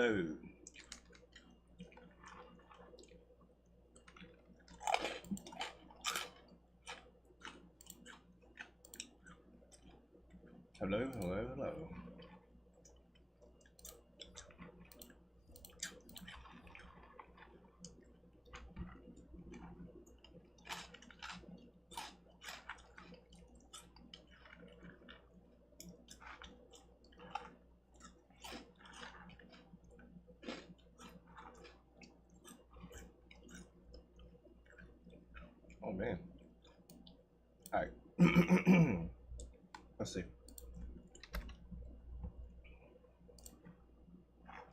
hello. Hello, hello, hello. Oh man. All right. Let's see.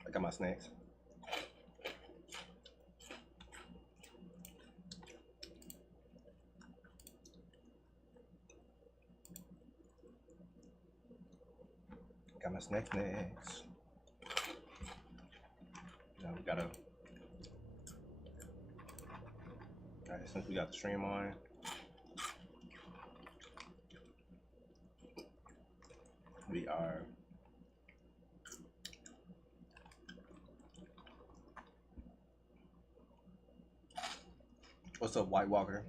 I got my snacks. Got my snacks. Now we gotta. All right, since we got the stream on. We are what's up, White Walker?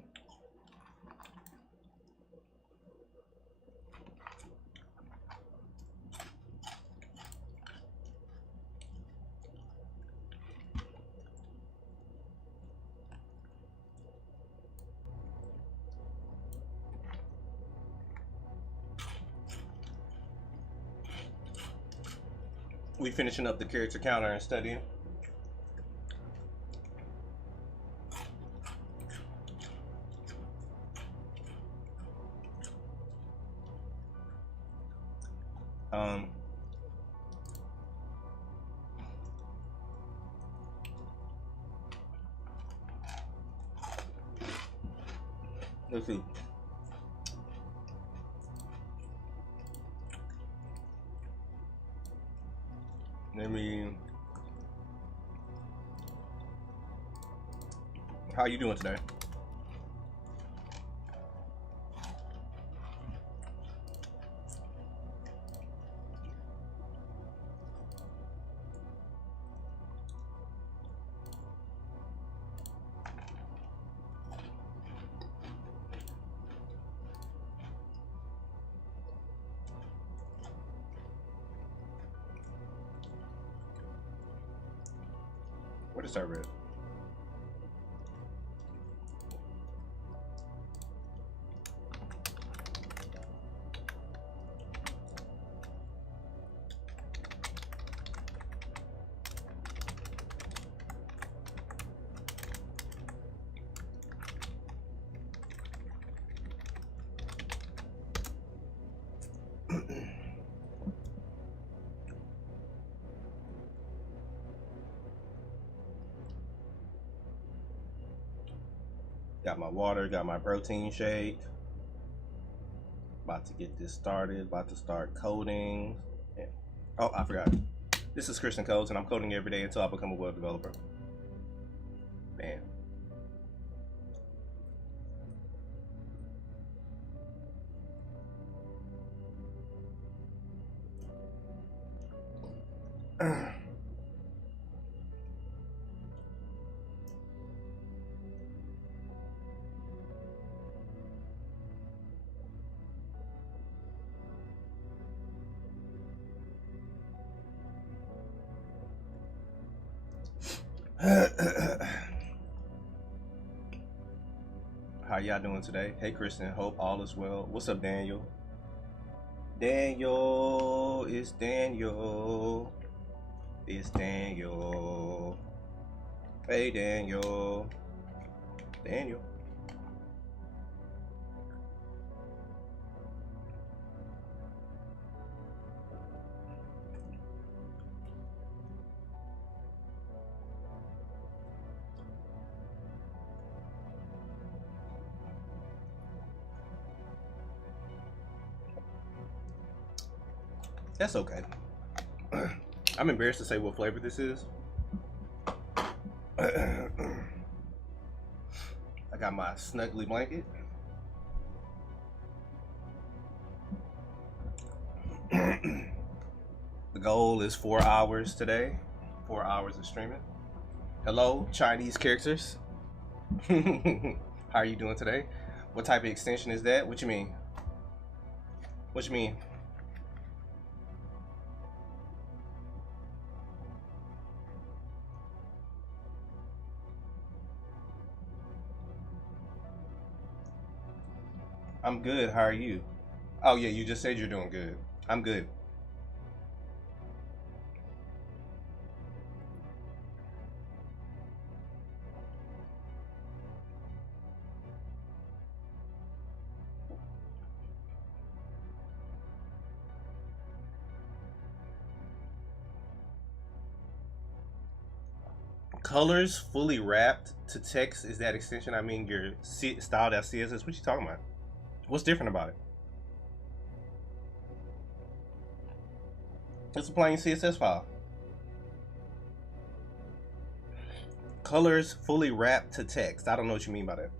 We finishing up the character counter and studying. Let's see. Let me. How you doing today? What is that red? Got my water, got my protein shake. About to get this started, about to start coding. Yeah. Oh, I forgot. This is Christian Codes, and I'm coding every day until I become a web developer. Man. How y'all doing today? Hey Kristen, hope all is well. What's up, Daniel? Daniel, it's Daniel. It's Daniel. Hey Daniel. Daniel. That's okay. I'm embarrassed to say what flavor this is. I got my snuggly blanket. The goal is 4 hours today. 4 hours of streaming. Hello, Chinese characters. How are you doing today? What type of extension is that? What you mean? What you mean? I'm good. How are you? Oh yeah, you just said you're doing good. I'm good. Colors fully wrapped to text is that extension. I mean your style.css. What you talking about? What's different about it? It's a plain CSS file. Colors fully wrapped to text. I don't know what you mean by that.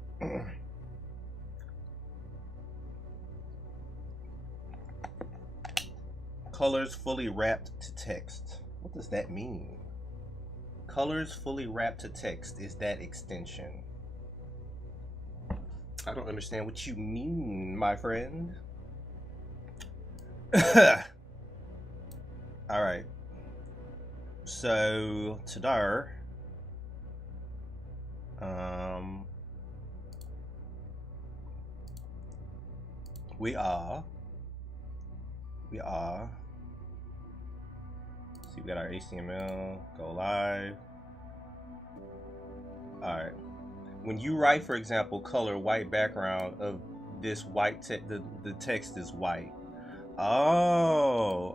Colors fully wrapped to text. What does that mean? Colors fully wrapped to text is that extension. I don't understand what you mean, my friend. All right. So today, um, we are. See, we got our HTML. Go live. All right. When you write, for example, color white background of this white the text is white. Oh,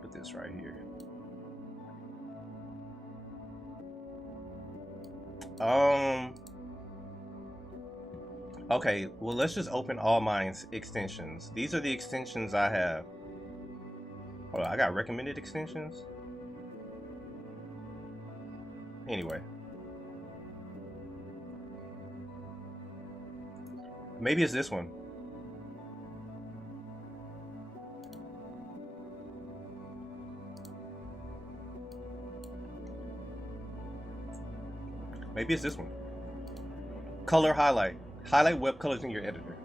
put this right here. Okay, well, let's just open all my extensions. These are the extensions I have. Hold on, I got recommended extensions. Anyway. Maybe it's this one. Maybe it's this one. Color highlight. Highlight web colors in your editor.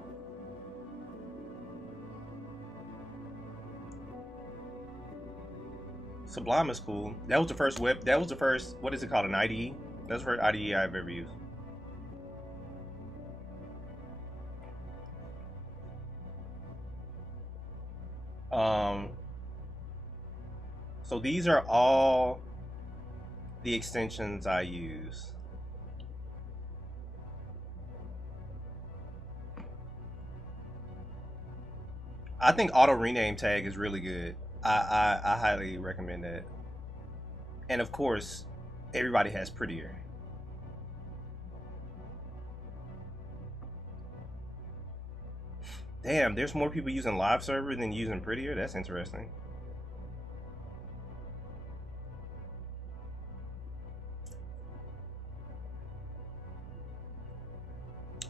Sublime is cool. That was the first what is it called, an IDE? That's the first IDE I've ever used. So these are all the extensions I use. I think auto rename tag is really good. I highly recommend that. And of course, everybody has prettier. Damn, there's more people using live server than using prettier. That's interesting.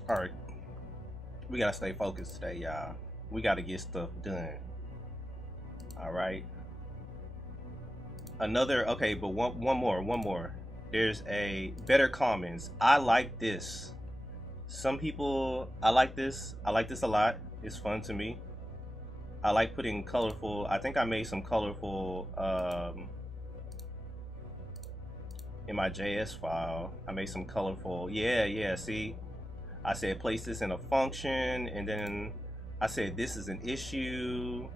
All right, we gotta stay focused today, y'all. We gotta get stuff done. All right. Okay, but one more. There's a better commons. I like this. Some people, I like this a lot. It's fun to me. I like putting colorful. I think I made some colorful in my JS file. I made some colorful. Yeah, see, I said place this in a function, and then I said this is an issue.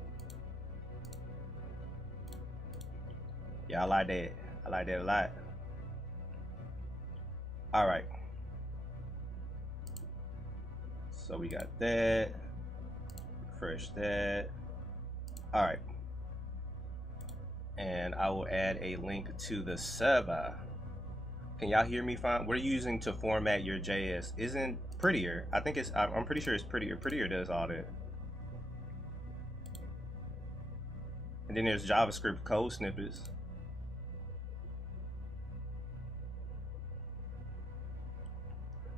Yeah, I like that a lot. All right, so we got that. Refresh that. All right, and I will add a link to the server. Can y'all hear me fine? We're using to format your JS. Isn't prettier? I think it's. I'm pretty sure it's prettier. Prettier does all that. And then there's JavaScript code snippets.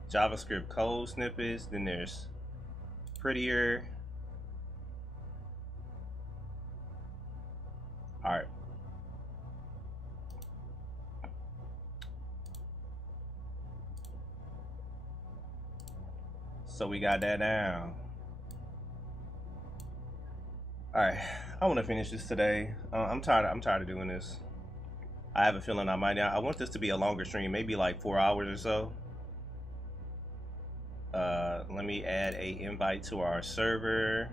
JavaScript code snippets. Then there's prettier. All right. So we got that down. All right, I want to finish this today. I'm tired. I'm tired of doing this. I have a feeling I might. I want this to be a longer stream, maybe like 4 hours or so. Let me add a invite to our server.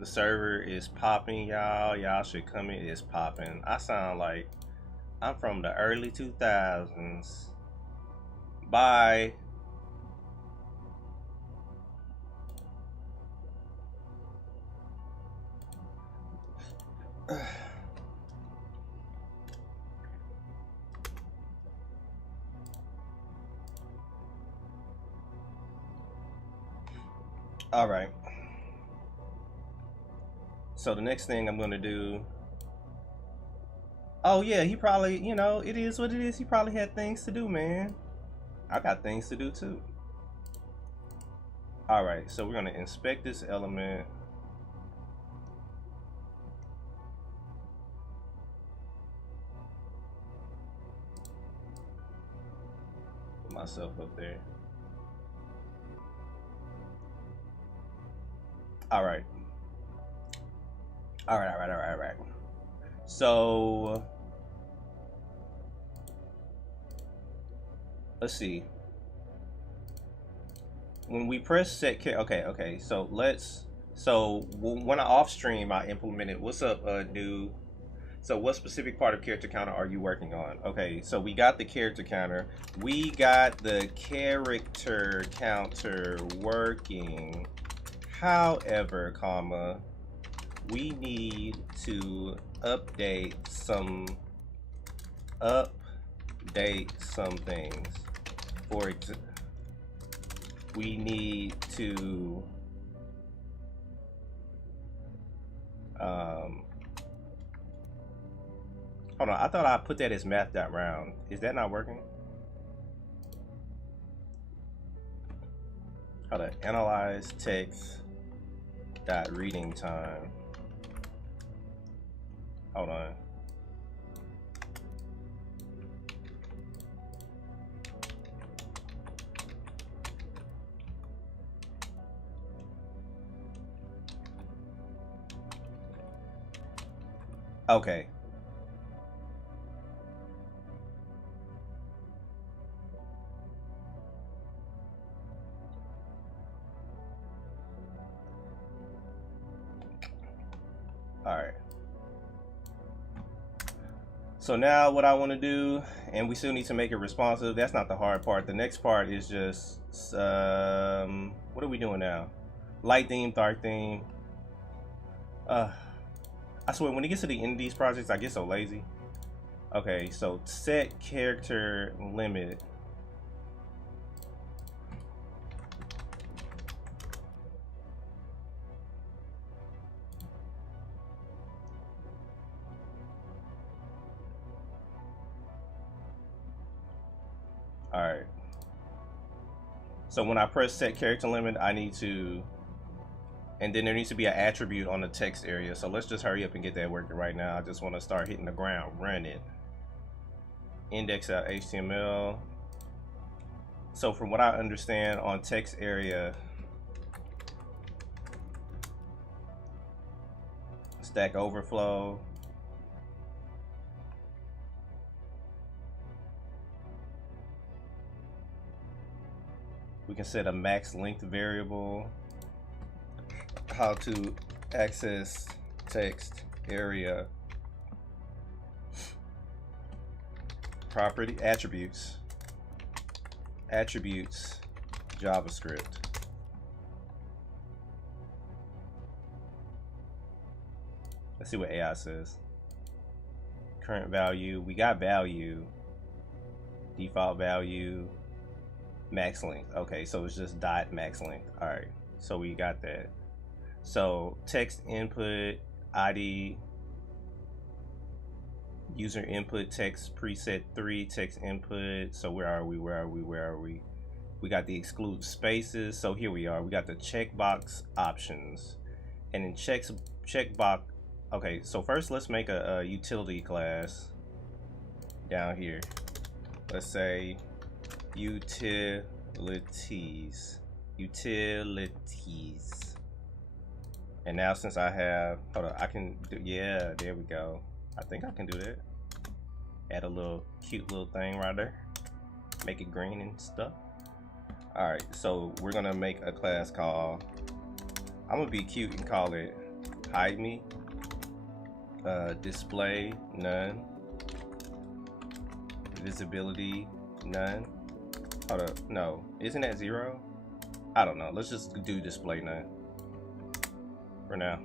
The server is popping, y'all. Y'all should come in. It's popping. I sound like I'm from the early 2000s. Bye. All right. So the next thing I'm gonna do. Oh yeah, he probably, you know, it is what it is. He probably had things to do, man. I got things to do too. All right, so we're gonna inspect this element. Put myself up there. All right. All right. So let's see. When we press set, okay. So when I off stream, I implemented. What's up, dude? So what specific part of character counter are you working on? Okay, so we got the character counter. We got the character counter working. However, comma, we need to update some things. For example, we need to hold on, I thought I put that as math.round. Is that not working? How to analyze text dot reading time. Hold on. Okay. All right. So now what I want to do, and we still need to make it responsive. That's not the hard part. The next part is just, what are we doing now? Light theme, dark theme. I swear, when it gets to the end of these projects, I get so lazy. Okay, so set character limit. All right. So when I press set character limit, I need to, and then there needs to be an attribute on the text area. So let's just hurry up and get that working right now. I just want to start hitting the ground, run it. Index.html. So from what I understand on text area, Stack Overflow, we can set a max length variable. How to access text area. Property attributes. Attributes JavaScript. Let's see what AI says. Current value. We got value. Default value. Max length. Okay, so it's just dot max length. All right, so we got that. So text input ID, user input text preset 3 text input. So where are we? We got the exclude spaces. So here we are. We got the checkbox options, and in checkbox. Okay, so first let's make a utility class down here. Let's say utilities. utilities. And now since I have, hold on, I can do, yeah, there we go. I think I can do that. Add a little cute little thing right there. Make it green and stuff. All right, so we're gonna make a class called, I'm gonna be cute and call it hide me. Display none. Visibility none. Hold up, no, isn't that 0? I don't know, let's just do display none for now.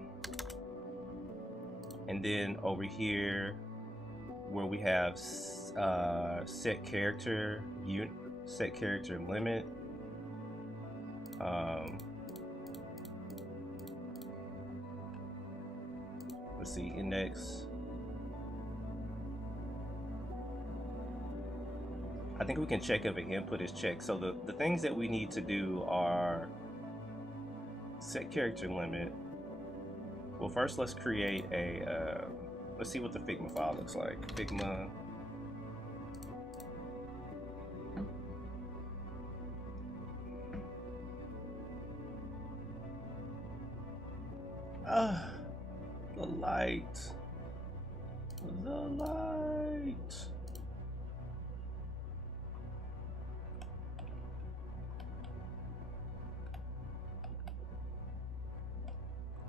And then over here where we have set character limit, let's see, index. I think we can check if an input is checked. So the things that we need to do are set character limit. Well, first let's create a, let's see what the Figma file looks like. Figma. The light. The light.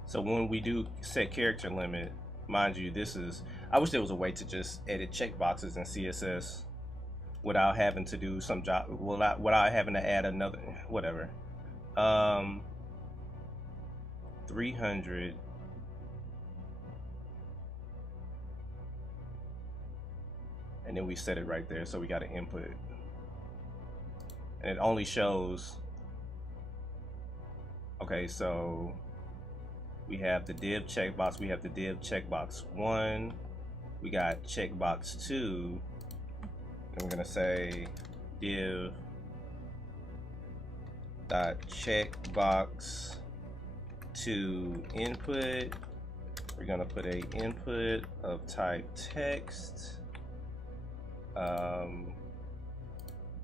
So when we do set character limit, mind you, this is, I wish there was a way to just edit checkboxes in CSS without having to do some job, without having to add another, whatever. 300. And then we set it right there, so we got an input. And it only shows, okay, so we have the div checkbox, we have the div checkbox 1, we got checkbox 2, and we're gonna say div dot checkbox to input. We're gonna put a input of type text, and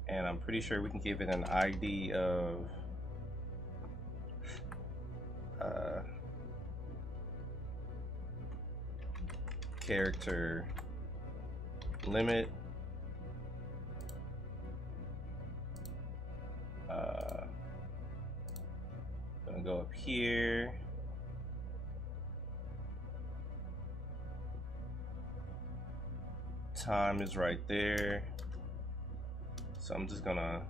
I'm pretty sure we can give it an ID of character limit. Gonna go up here. Time is right there. So I'm just gonna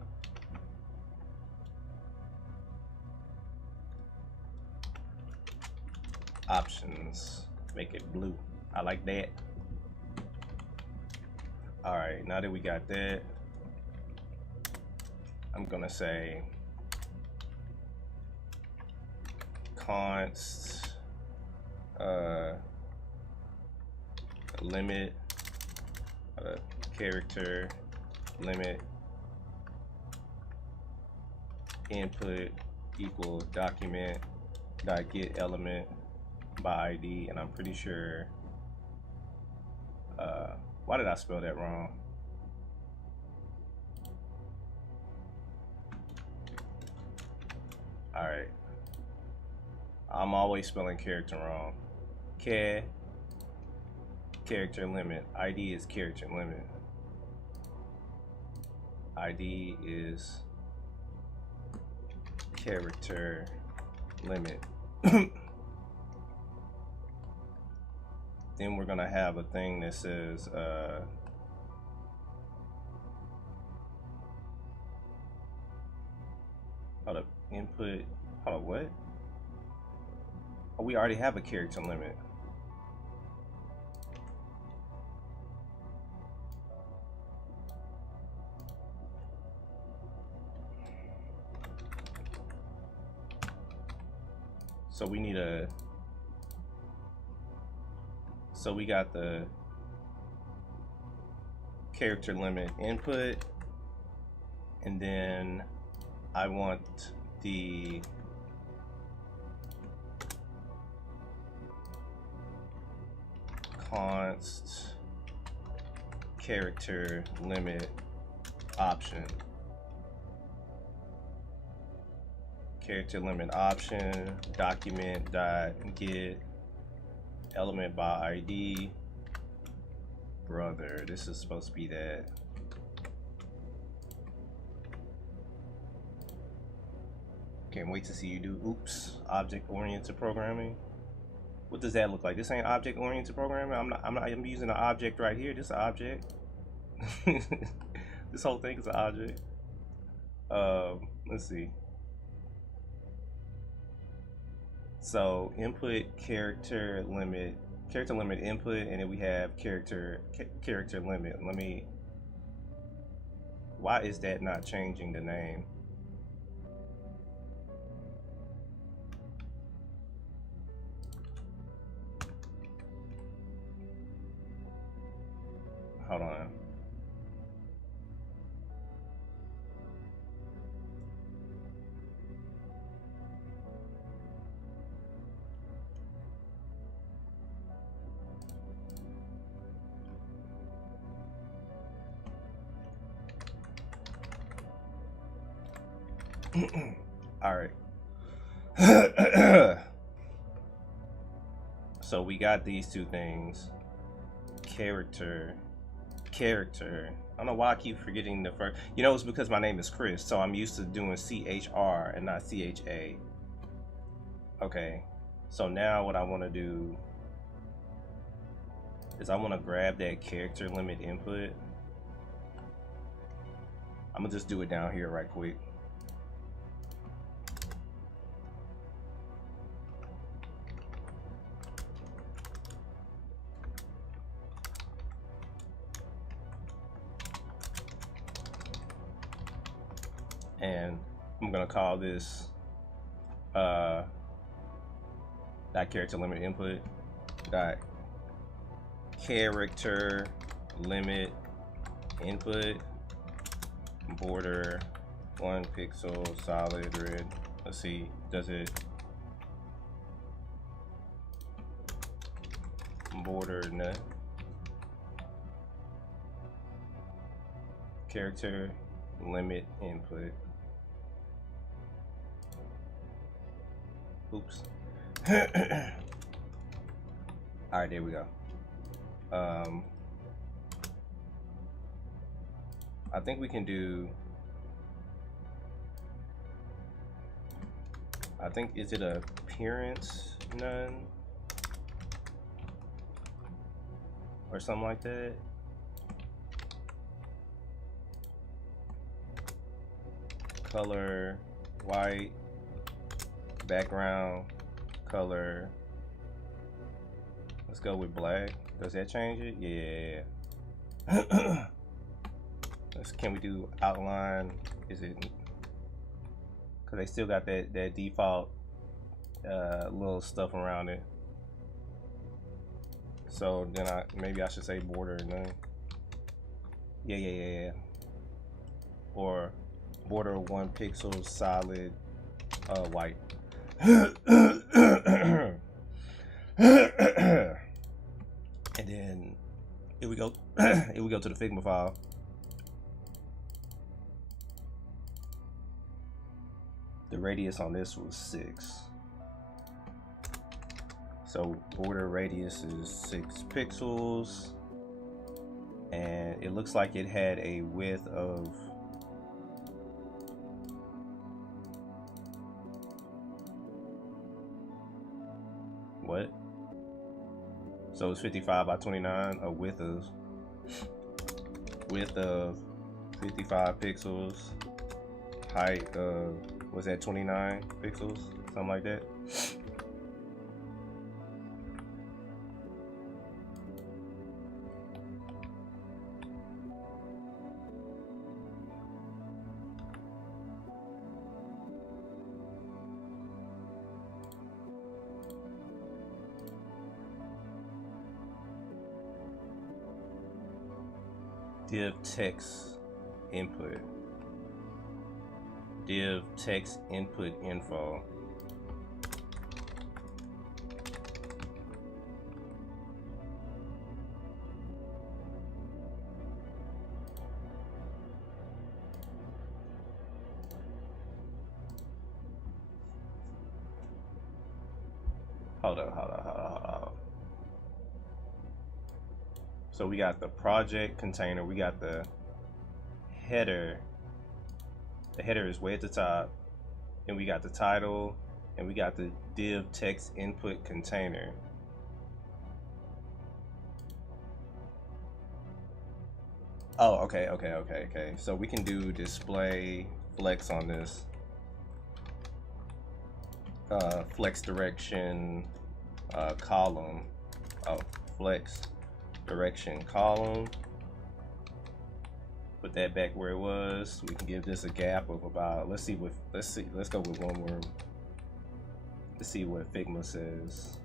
options, make it blue. I like that. All right, now that we got that, I'm gonna say const limit character limit input equal document dot get element by ID, and I'm pretty sure why did I spell that wrong? All right, I'm always spelling character wrong. Character limit, ID is character limit, ID is character limit. Then we're gonna have a thing that says hold up, input, hold up, what? Oh, we already have a character limit. So we need a, so we got the character limit input, and then I want the const character limit option. character limit option, document dot get element by ID. Brother, this is supposed to be that. Can't wait to see you do object-oriented programming. What does that look like? This ain't object-oriented programming. I'm using an object right here. This is an object. This whole thing is an object. Let's see. So input character limit input, and then we have character limit. Why is that not changing the name? Hold on. All right. So we got these two things. Character. I don't know why I keep forgetting the first. You know, it's because my name is Chris, so I'm used to doing CHR and not CHA. Okay. So now what I want to do is I want to grab that character limit input. I'm gonna just do it down here right quick. And I'm gonna call this that character limit input dot character limit input border 1 pixel solid red. Let's see, does it border none? Character limit input. Oops. All right, there we go. I think we can do. I think, is it appearance none or something like that? Color white, background color, let's go with black. Does that change it? Yeah. Can we do outline? Is it, because they still got that default little stuff around it. So then maybe I should say border none. Yeah. Or border 1 pixel solid white. And then here we go. Here we go to the Figma file. The radius on this was 6. So border radius is 6 pixels. And it looks like it had a width of what? So it's 55 by 29, a width of 55 pixels, height of, was that 29 pixels, something like that. Div text input. Div text input info. Hold on, hold on, hold on, hold on. So we got the project container, we got the header. The header is way at the top, and we got the title, and we got the div text input container. Oh, okay. So we can do display flex on this. Flex direction column. Oh, flex direction column. Put that back where it was. We can give this a gap of about, let's go with one more. Let's see what Figma says.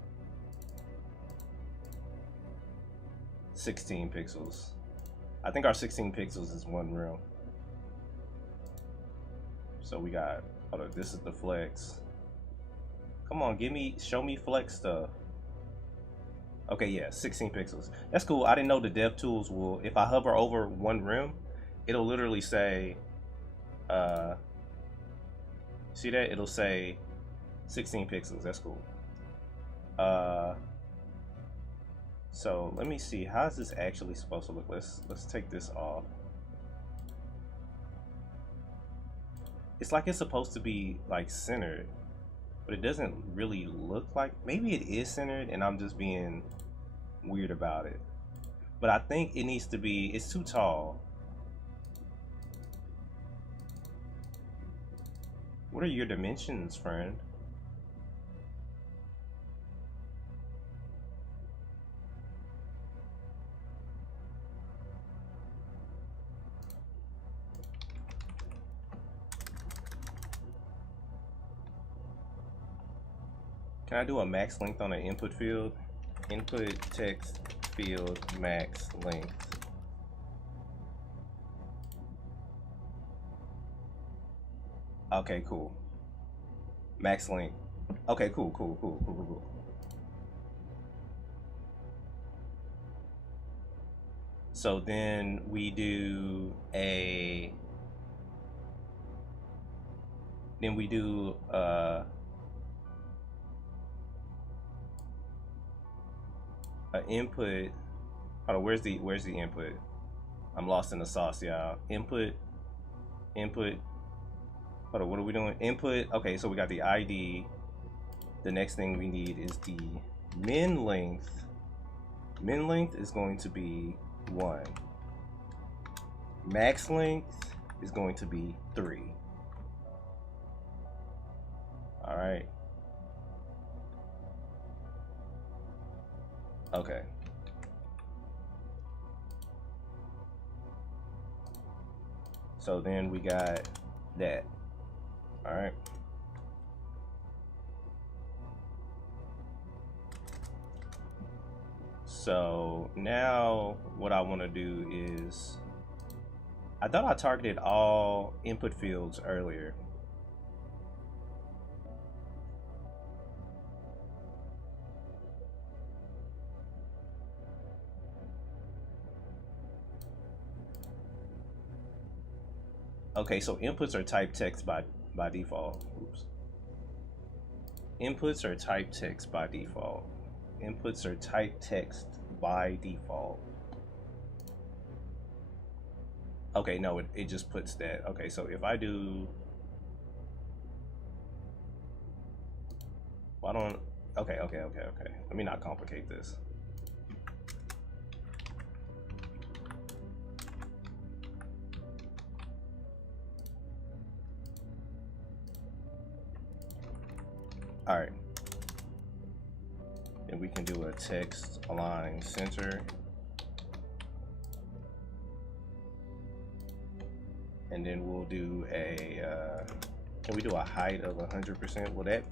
16 pixels. I think our 16 pixels is one rem. So we got, hold on, this is the flex. Come on, show me flex stuff. Okay, yeah, 16 pixels. That's cool. I didn't know the dev tools will, if I hover over one rim, it'll literally say, see that? It'll say 16 pixels. That's cool. So let me see, how is this actually supposed to look? Let's take this off. It's like it's supposed to be like centered, but it doesn't really look like, maybe it is centered and I'm just being weird about it. But I think it needs to be, it's too tall. What are your dimensions, friend? Can I do a max length on an input field? Input text field max length. Okay, cool. Max length. Okay, cool. So then we do a, an input. Hold on, where's the input? I'm lost in the sauce, y'all. Input. Hold on, what are we doing? Input. Okay, so we got the ID. The next thing we need is the min length. Min length is going to be 1. Max length is going to be 3. All right. Okay. So then we got that. All right. So now what I want to do is, I thought I targeted all input fields earlier. Okay, so inputs are typed text by default. Oops. Inputs are typed text by default. Inputs are typed text by default. Okay, no, it just puts that. Okay, so if I do, why don't, okay. Let me not complicate this. All right. And we can do a text align center. And then we'll do a, can we do a height of 100%? Will that?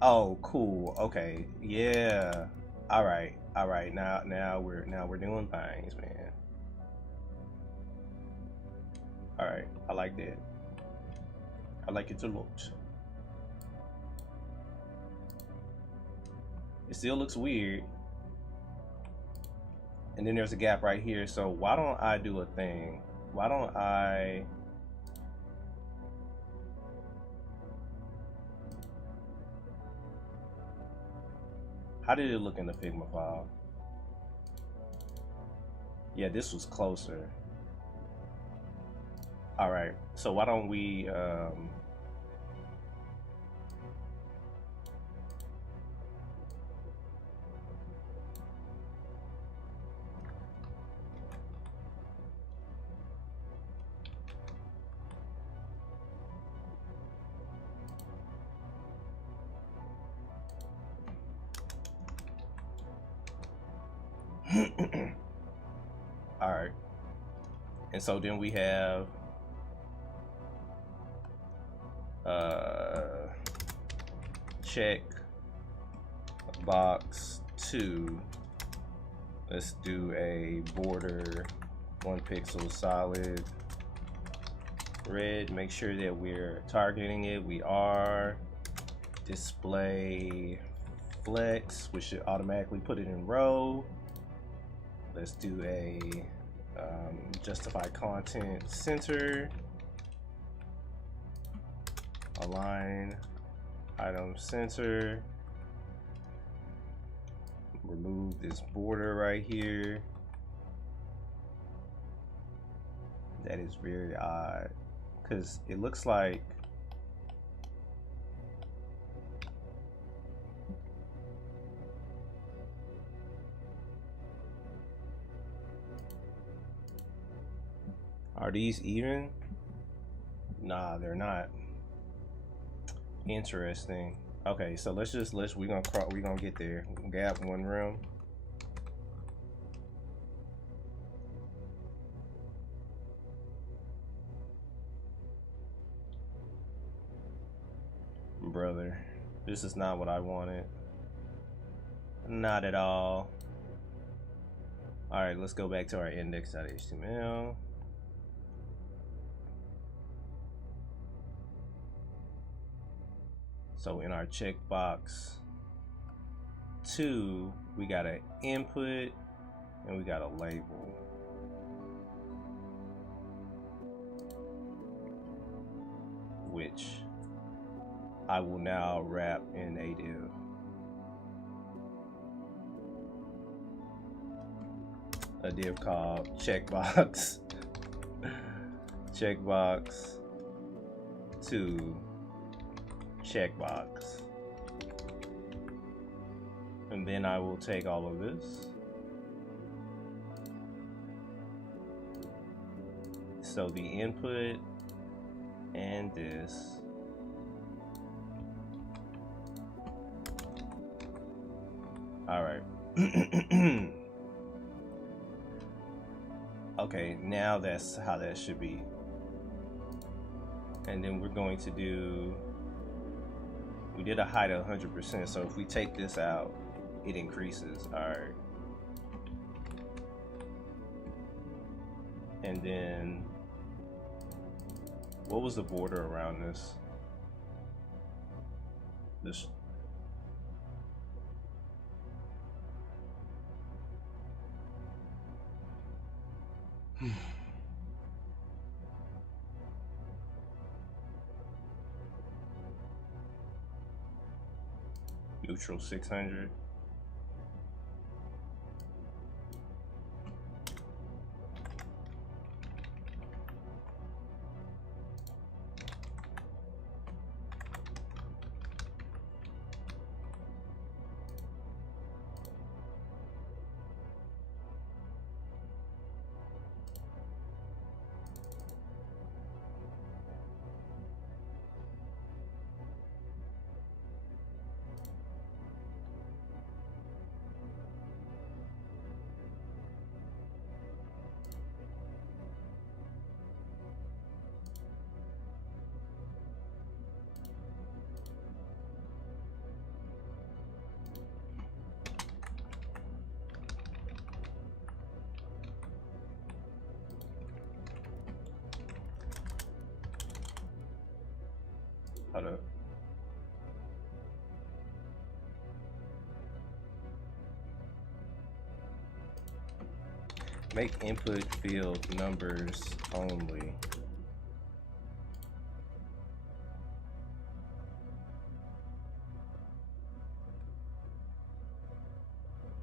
Oh, cool. Okay. Yeah. All right. Now we're doing things, man. All right. I like that. I like it a lot. It still looks weird. And then there's a gap right here. So why don't I do a thing? Why don't I How did it look in the Figma file? Yeah, this was closer. All right, so why don't we all right, and so then we have check box 2. Let's do a border 1 pixel solid red. Make sure that we're targeting it. We are. Display flex, which should automatically put it in row. Let's do a justify content center. Align item center. Remove this border right here. That is very odd because it looks like are these even? Nah, they're not. Interesting. Okay, so we're gonna get there. Gap 1 room. Brother, this is not what I wanted. Not at all. All right, let's go back to our index.html. So in our checkbox 2, we got an input and we got a label. Which I will now wrap in a div. A div called checkbox checkbox 2 checkbox, and then I will take all of this. So the input and this. All right. Okay, now that's how that should be. And then we're going to do, we did a height of 100%, so if we take this out, it increases. All right. And then, what was the border around this? This. Neutral 600. Hold up. Make input field numbers only.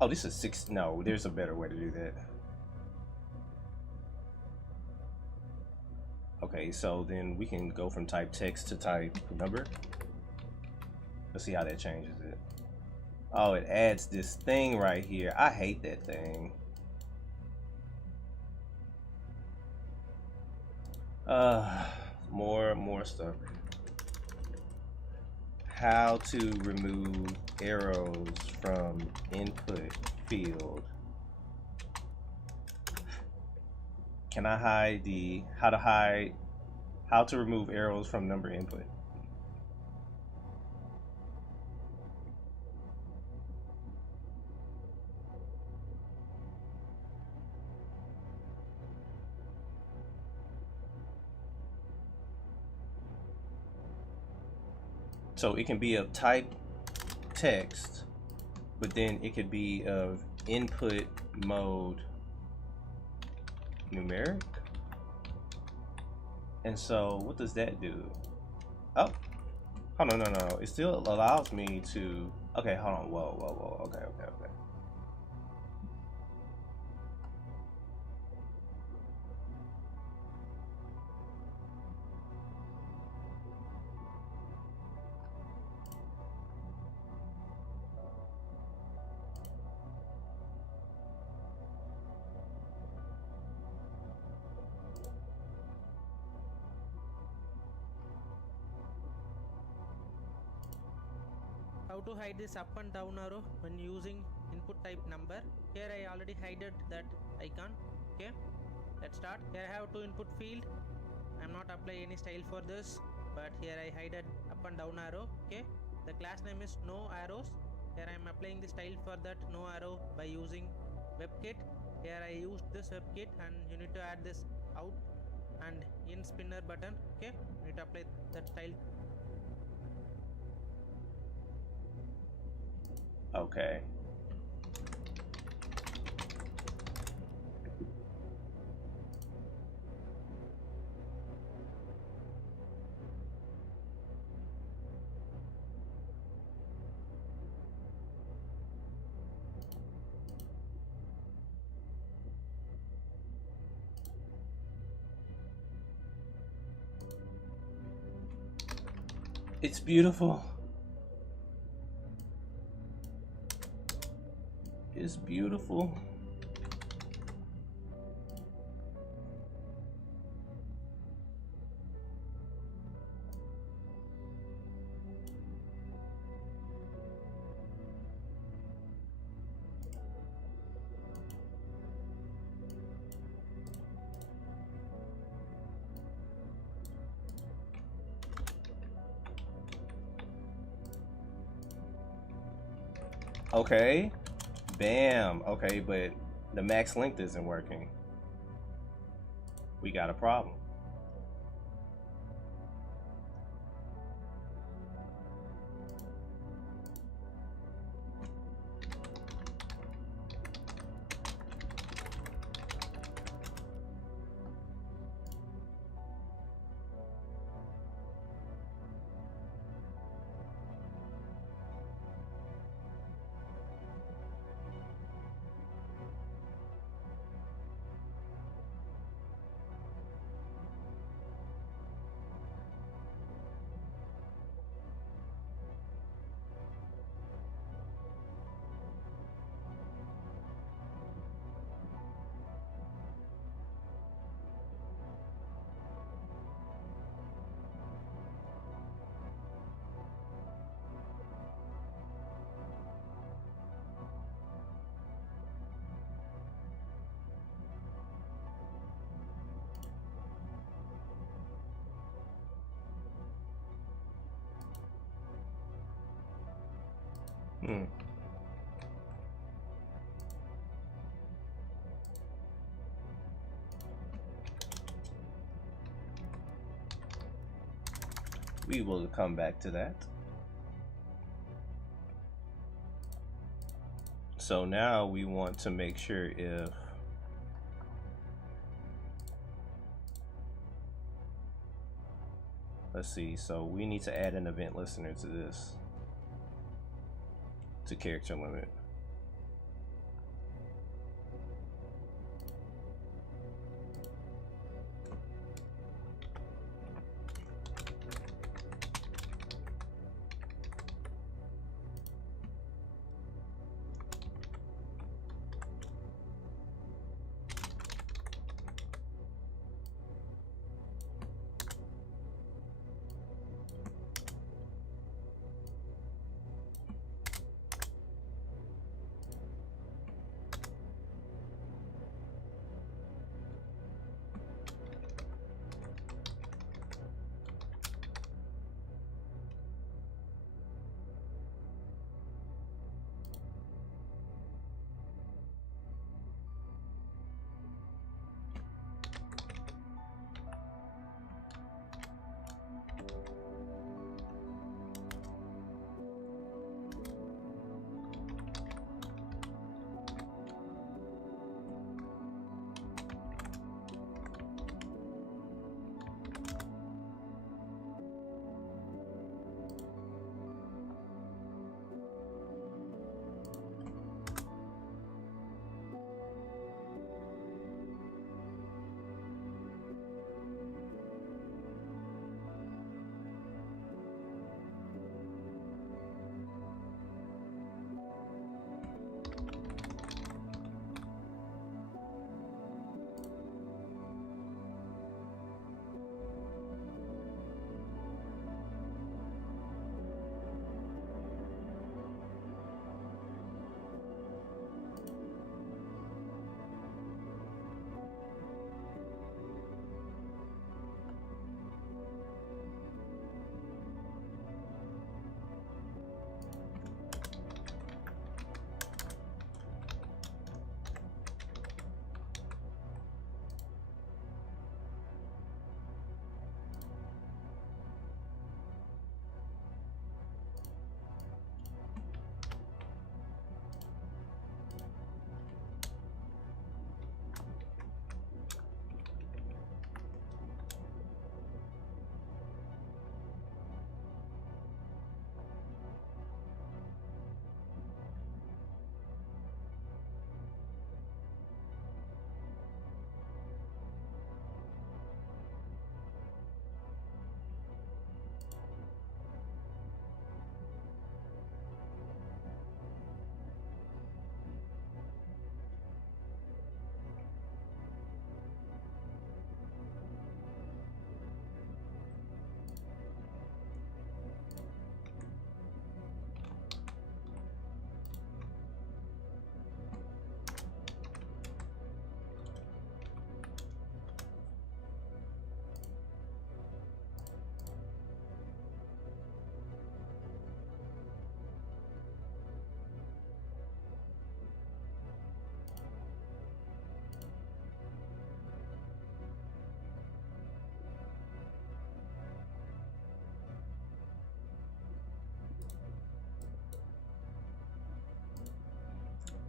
Oh, this is 6. No, there's a better way to do that. Okay, so then we can go from type text to type number. Let's see how that changes it. Oh, it adds this thing right here. I hate that thing. More stuff. How to remove arrows from input field. Can I hide the how to remove arrows from number input? So it can be of type text, but then it could be of input mode numeric. And so what does that do? Oh, hold on, no. It still allows me to, okay, hold on, whoa, okay. How to hide this up and down arrow when using input type number. Here I already hided that icon. Okay, let's start. Here I have to input field. I'm not apply any style for this, but here I hided up and down arrow. Okay, the class name is no arrows. Here I am applying the style for that no arrow by using WebKit. Here I used this WebKit, and you need to add this out and in spinner button. Okay, you need to apply that style. Okay. It's beautiful. It's beautiful. Okay. Bam. Okay, but the max length isn't working. We got a problem. Hmm. We will come back to that. So now we want to make sure if let's see, so we need to add an event listener to this, to character limit.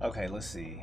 Okay, let's see.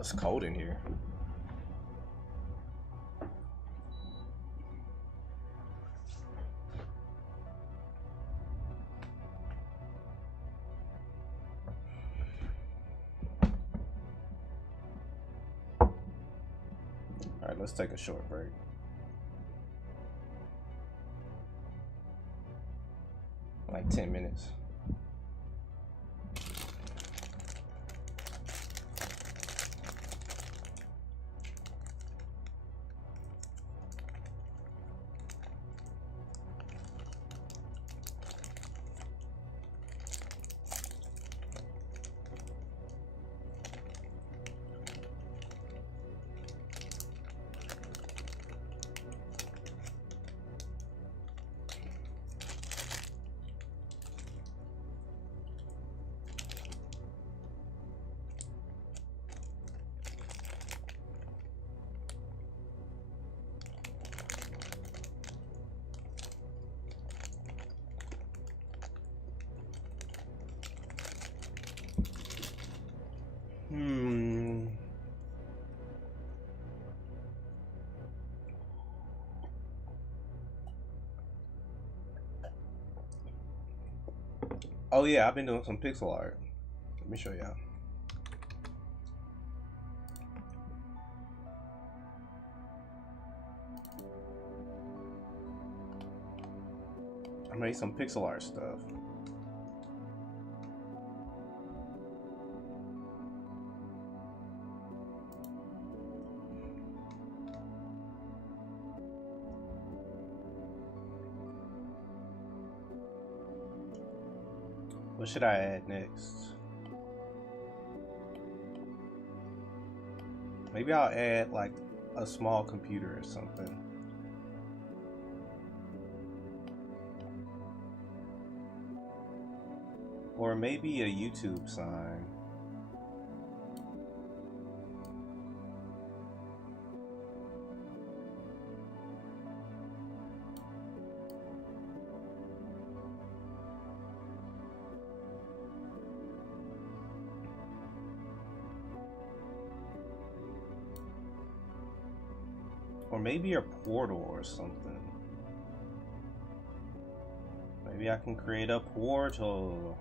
It's cold in here. All right, let's take a short break. Like 10 minutes. Oh yeah, I've been doing some pixel art. Let me show y'all. I made some pixel art stuff. What should I add next? Maybe I'll add like a small computer or something. Or maybe a YouTube sign. Or maybe a portal or something. Maybe I can create a portal.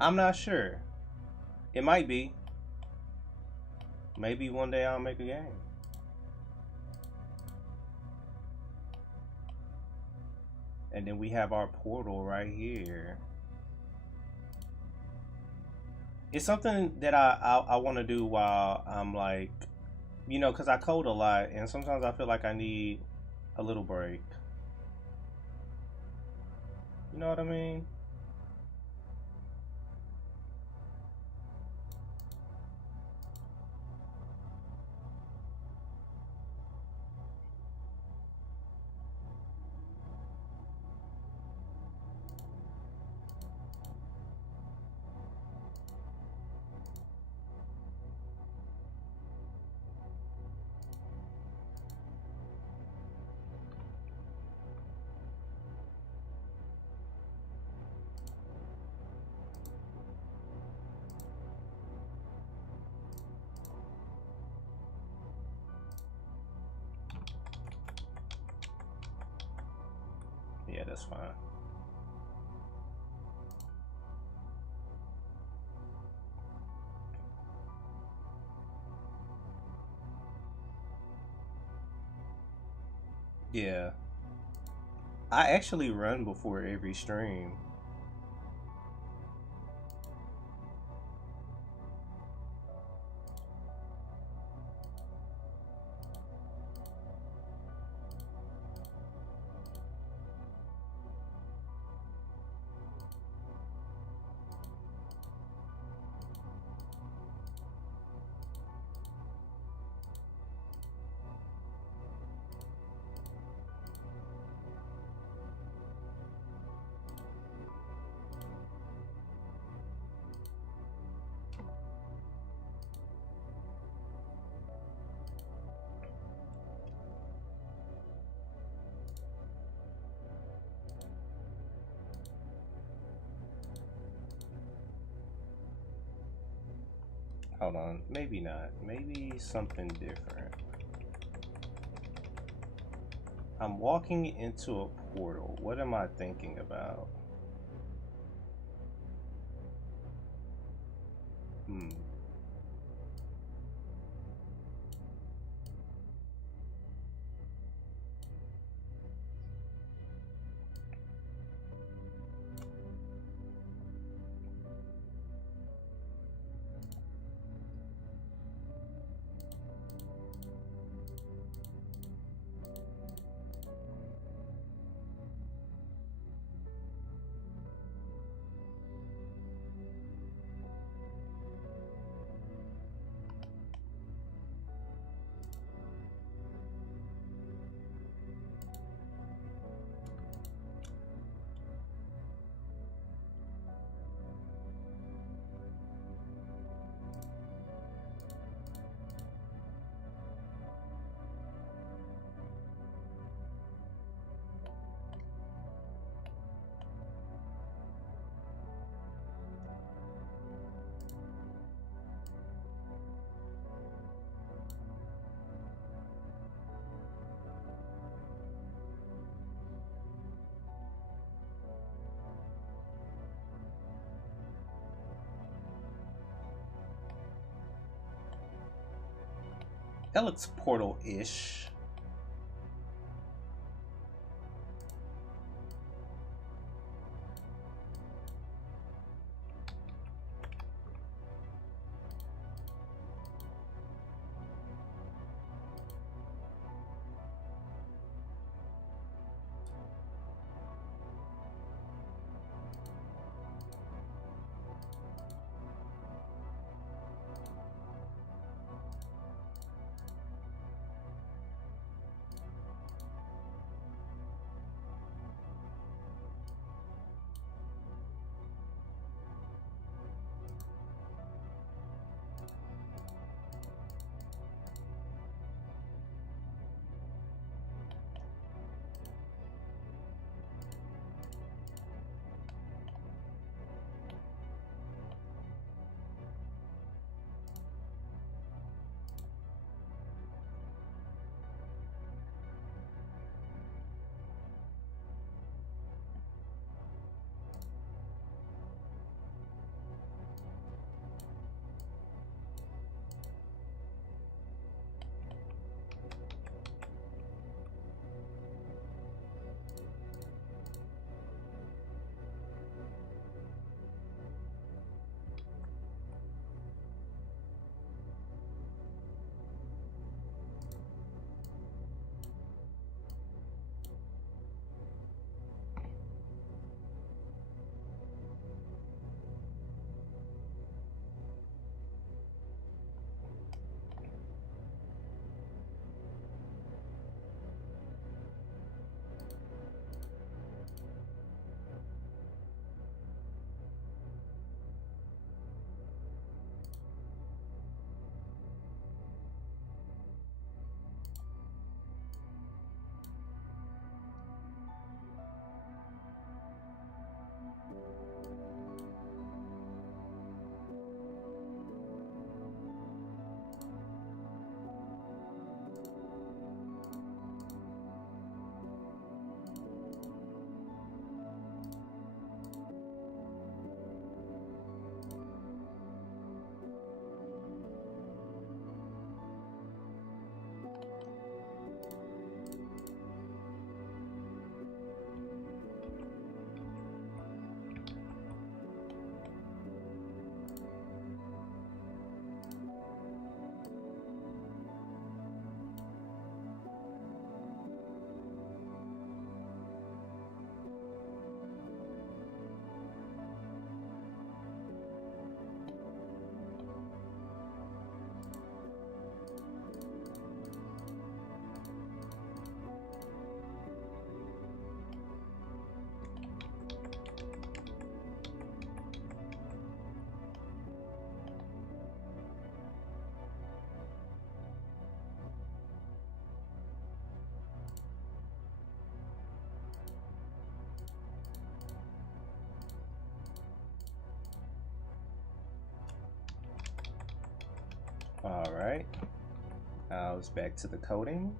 I'm not sure. It might be. Maybe one day I'll make a game. And then we have our portal right here. It's something that I want to do while I'm like, you know, because I code a lot and sometimes I feel like I need a little break. You know what I mean? Yeah, that's fine. Yeah. I actually run before every stream. Hold on, maybe not. Maybe something different. I'm walking into a portal. What am I thinking about? That looks portal-ish. right. Now it's back to the coding.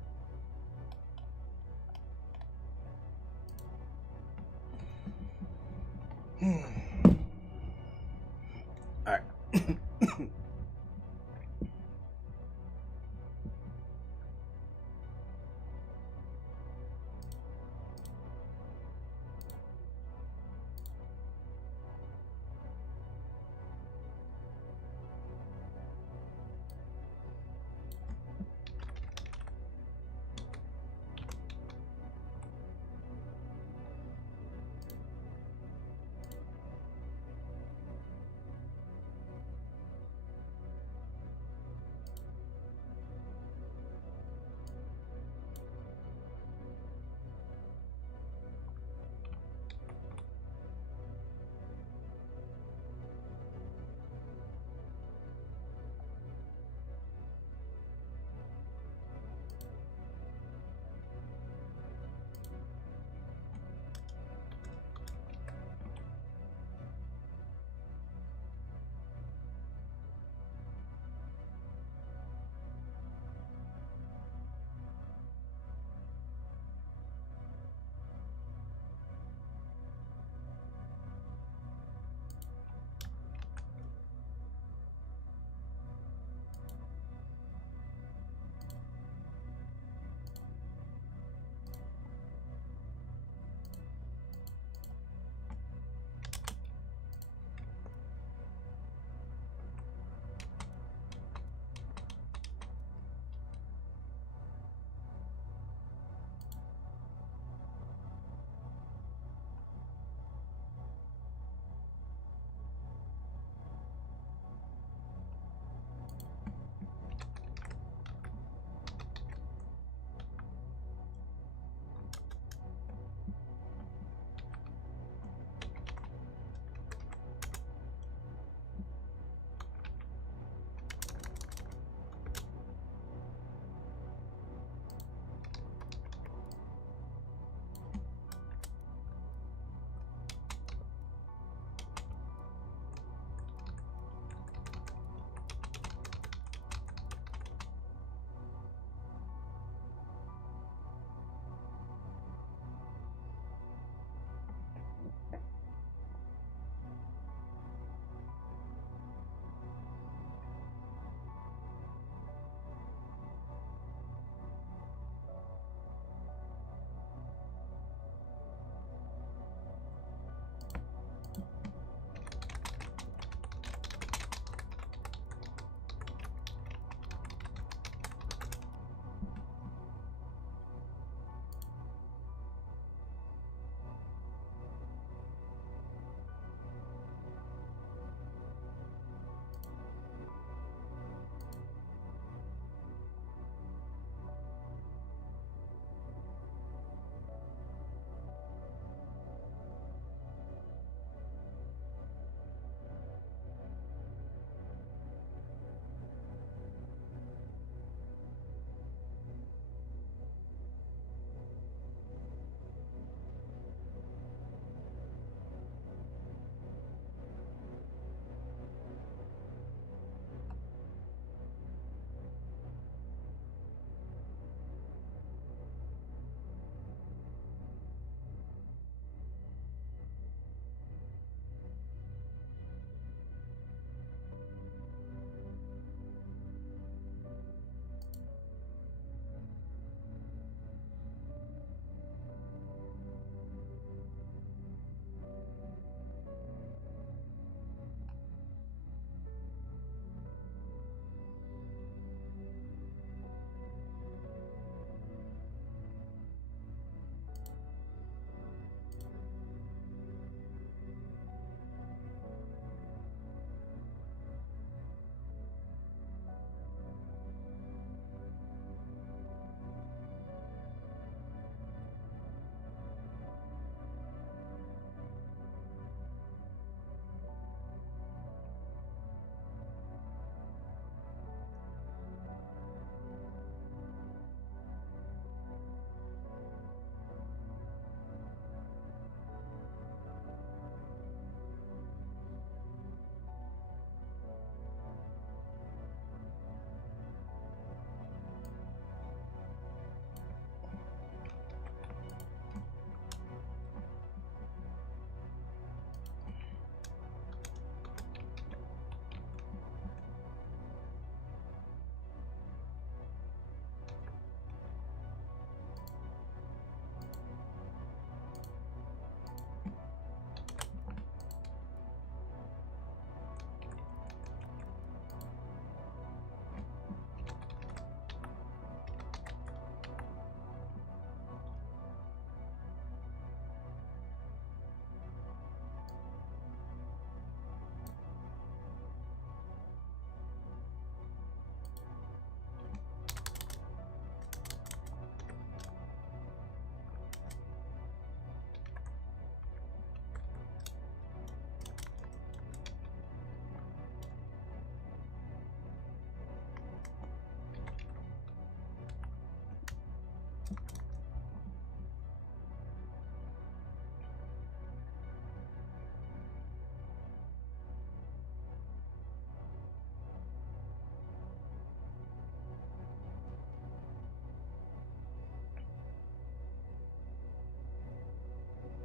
All right.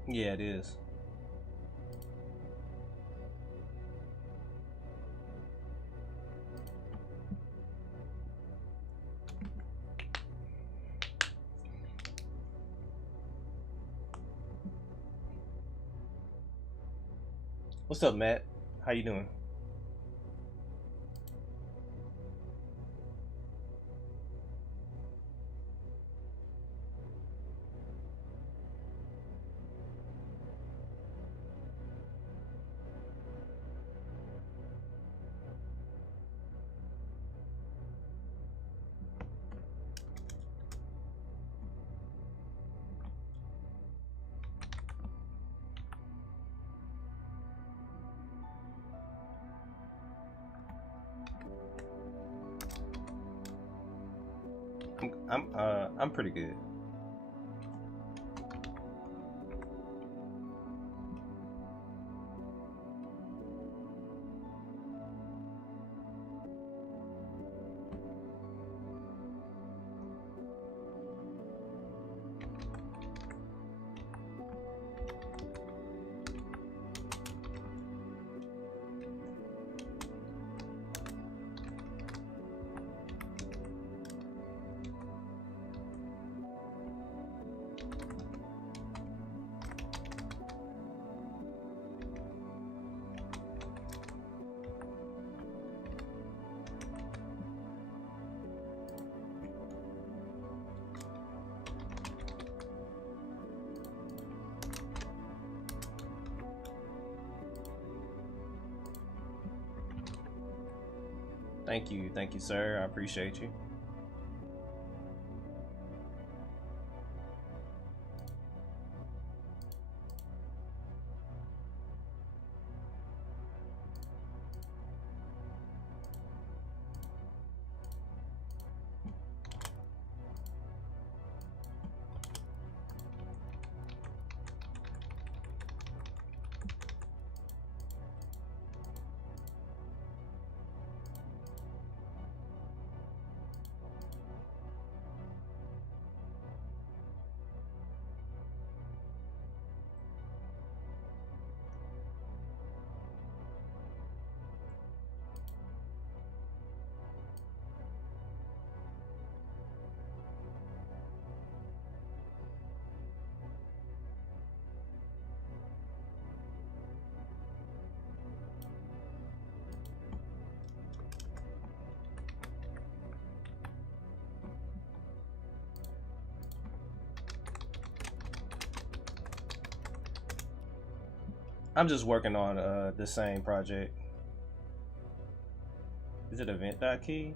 Yeah, it is. What's up, Matt? How you doing? I'm pretty good. Thank you, sir. I appreciate you. I'm just working on the same project. Is it event.key?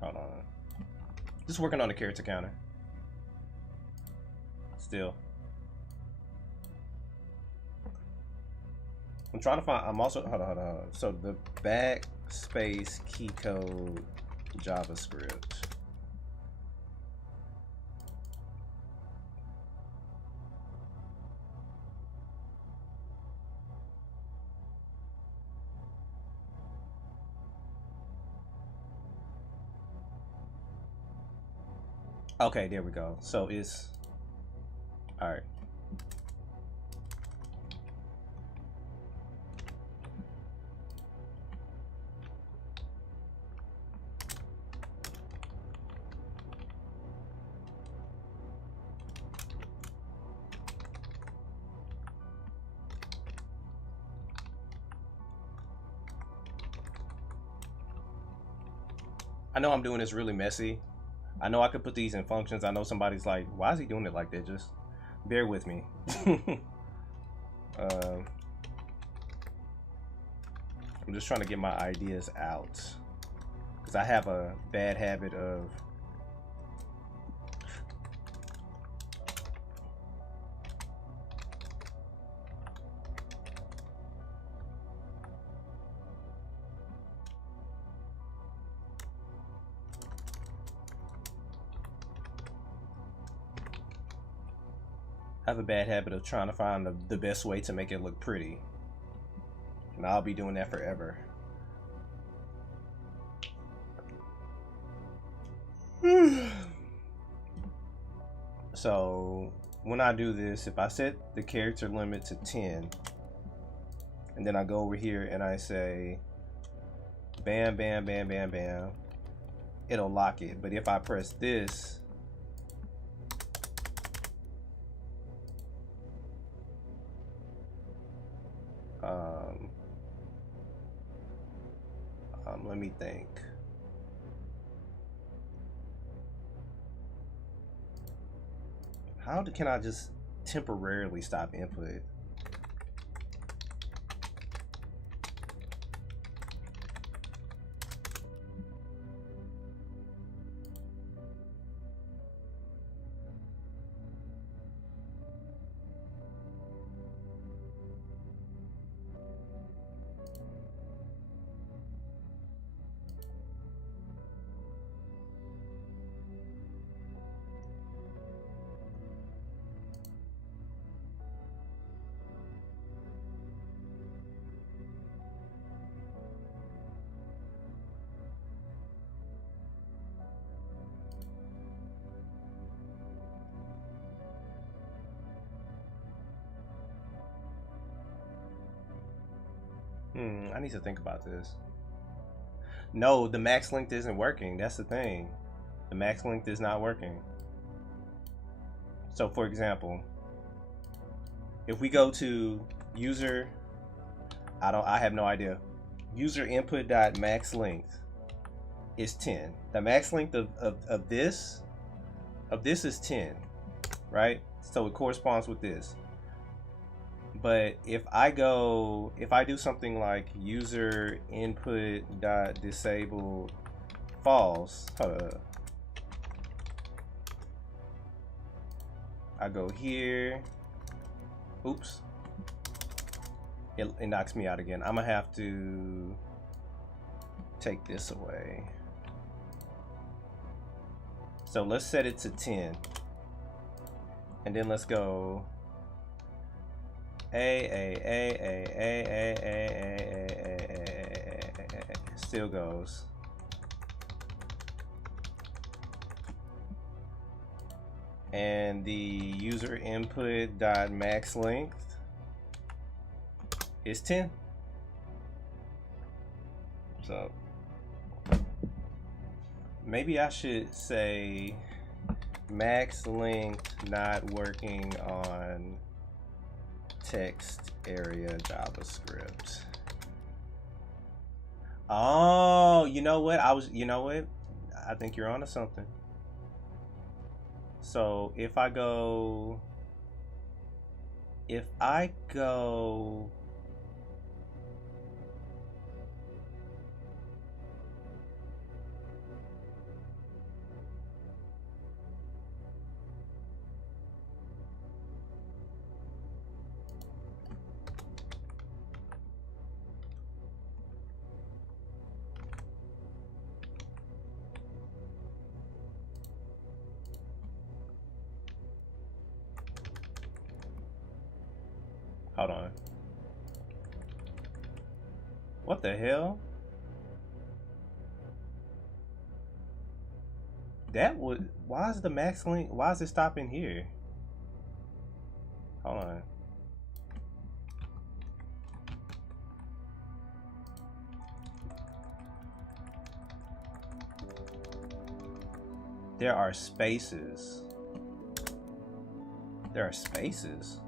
Hold on. Just working on the character counter. Still. I'm trying to find, I'm also, hold on. So the backspace key code JavaScript. Okay, there we go. So it's, all right. I know I'm doing this really messy. I know I could put these in functions. I know somebody's like, why is he doing it like that? Just bear with me. I'm just trying to get my ideas out, because I have a bad habit of I have a bad habit of trying to find the best way to make it look pretty. And I'll be doing that forever. So when I do this, if I set the character limit to 10, and then I go over here and I say bam, bam, bam, bam, bam, it'll lock it. But if I press this, let me think. How can I just temporarily stop input? I need to think about this. No, the max length isn't working. That's the thing. The max length is not working. So for example, if we go to user, I have no idea. User input dot max length is 10. The max length of this is 10, right? So it corresponds with this. But if I do something like user input dot disabled false, I go here, oops, it knocks me out again. I'm gonna have to take this away. So let's set it to 10, and then let's go still goes. And the user input dot max length is 10. So maybe I should say max length not working on text area JavaScript. Oh, you know what? I think you're onto something. So if I go hold on. What the hell? Why is the max length, why is it stopping here? Hold on. There are spaces. There are spaces.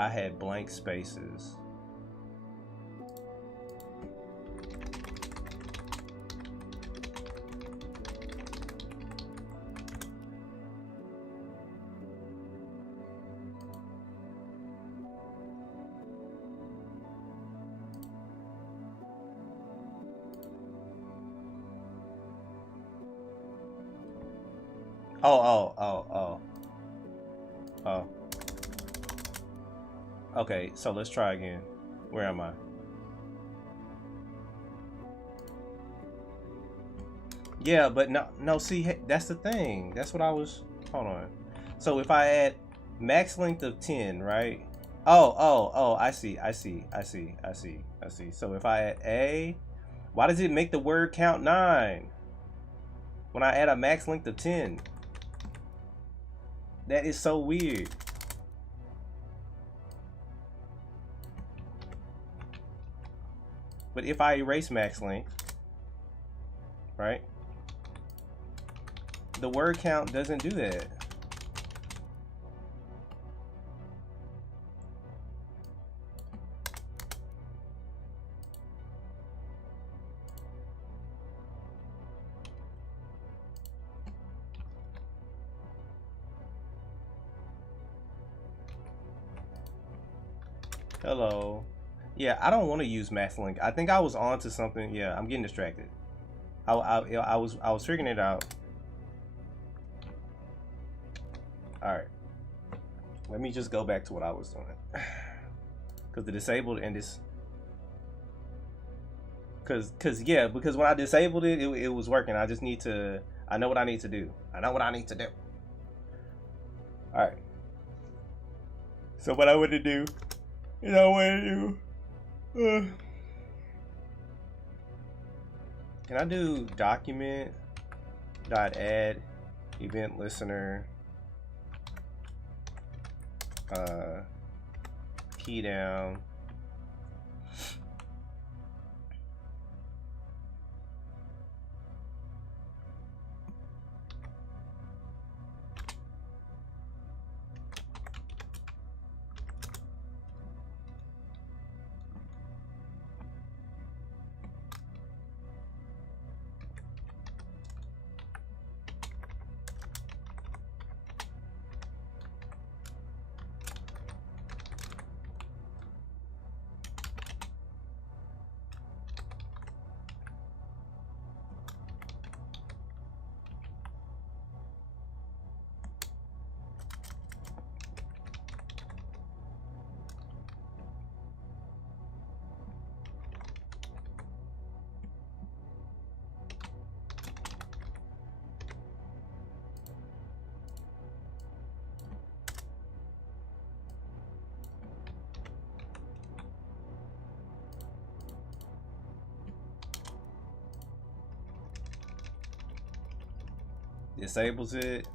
I had blank spaces. Oh. Okay, so let's try again. Where am I? Yeah, but no, see, that's the thing. That's what I was, hold on. So if I add max length of 10, right? Oh, I see. So if I add a, why does it make the word count 9 when I add a max length of 10? That is so weird. But if I erase max length, right? The word count doesn't do that. Hello. Yeah, I don't want to use max length. I think I was on to something. Yeah, I'm getting distracted. I was figuring it out. All right. Let me just go back to what I was doing. Because the disabled and this. Because when I disabled it, it was working. I just need to. I know what I need to do. I know what I need to do. All right. So what I want to do is I want to do. Can I do document dot add event listener key down disables it.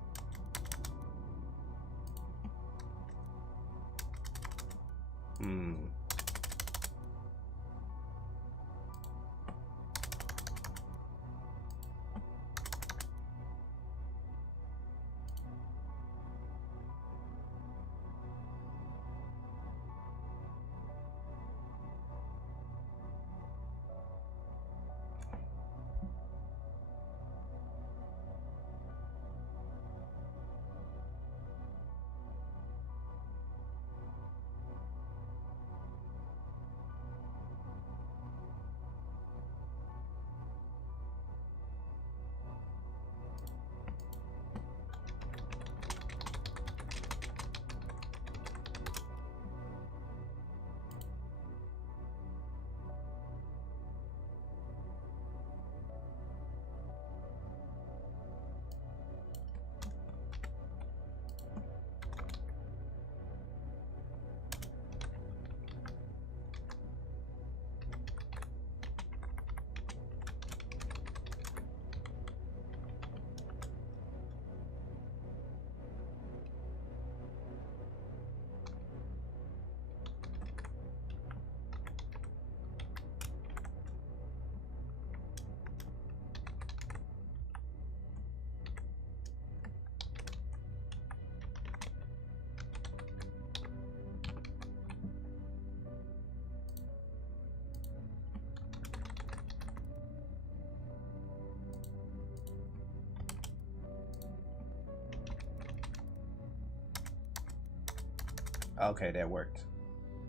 Okay, that worked.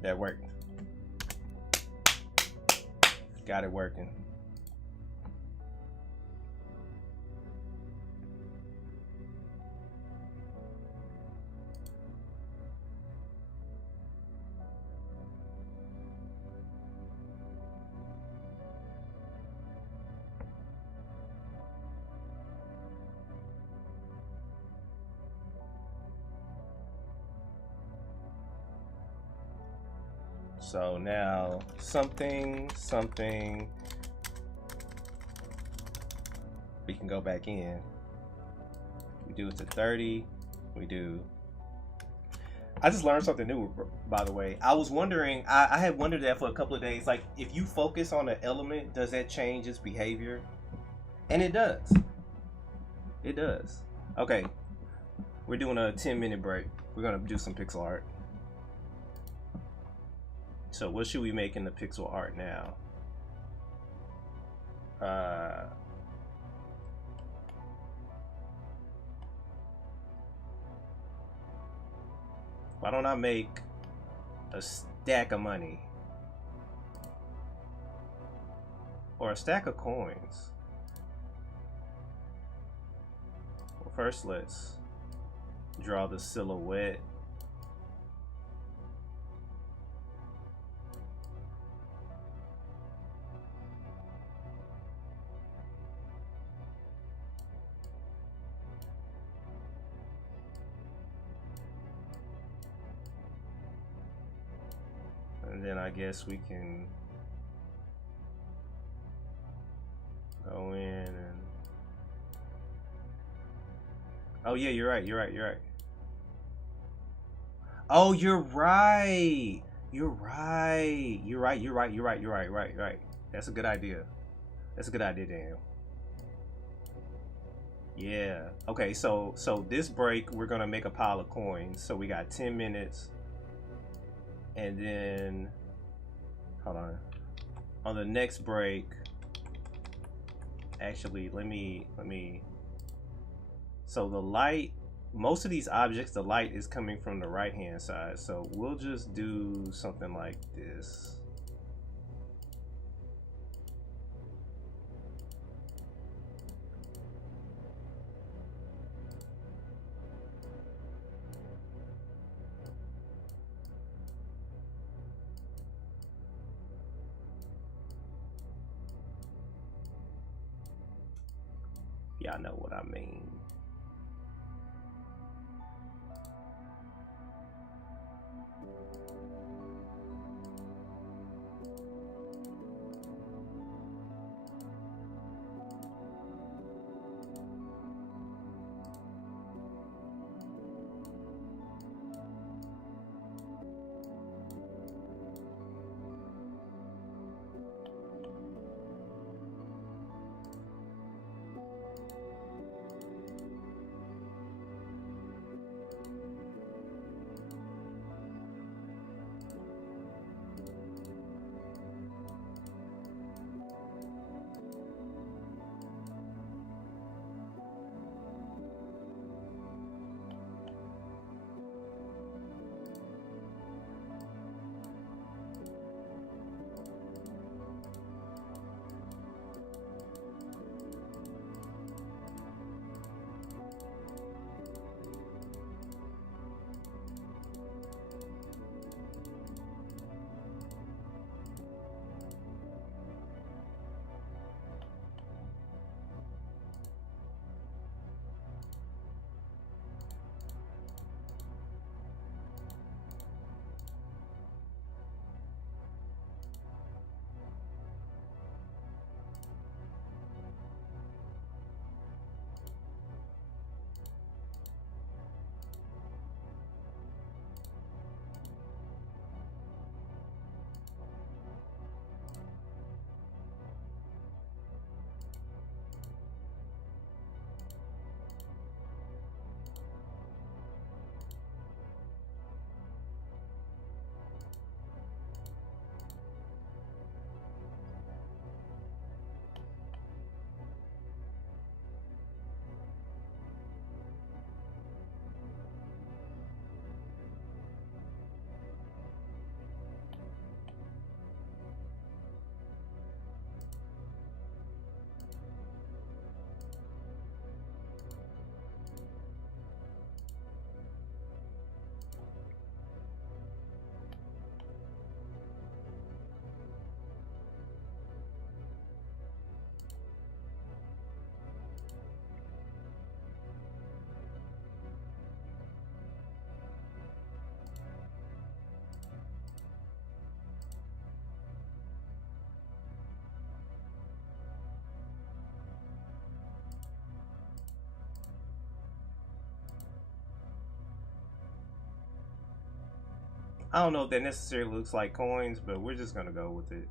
That worked. Got it working. So now something, we can go back in. We do it to 30. We do. I just learned something new, by the way. I was wondering, I had wondered that for a couple of days. Like, if you focus on an element, does that change its behavior? And it does. It does. Okay. We're doing a 10-minute break. We're going to do some pixel art. So what should we make in the pixel art now? Why don't I make a stack of money? Or a stack of coins? Well, first let's draw the silhouette. And then I guess we can go in and... Oh yeah, you're right. Oh, you're right. Right. That's a good idea. Daniel. Yeah. Okay, so this break we're gonna make a pile of coins. So we got 10 minutes. And then hold on the next break, actually let me so the light, most of these objects, the light is coming from the right hand side, so we'll just do something like this. Y'all know what I mean. I don't know if that necessarily looks like coins, but we're just gonna go with it.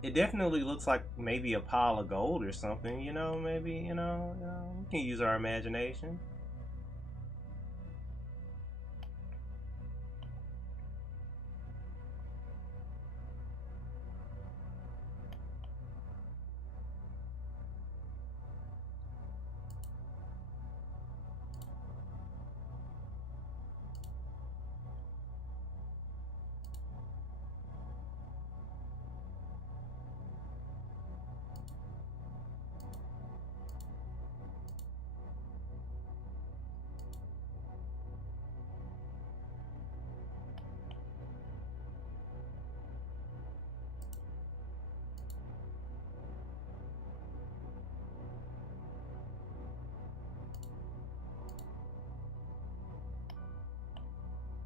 It definitely looks like maybe a pile of gold or something, you know, maybe, we can use our imagination.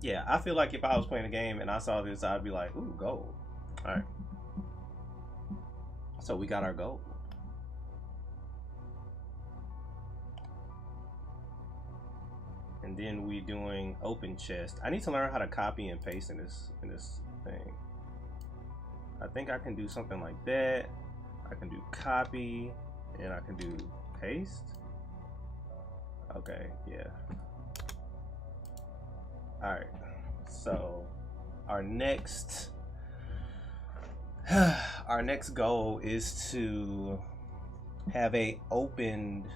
Yeah, I feel like if I was playing a game and I saw this, I'd be like, ooh, gold. All right. So we got our gold. And then we doing open chest. I need to learn how to copy and paste in this thing. I think I can do something like that. I can do copy and I can do paste. Okay, yeah. All right. So our next goal is to have a opened.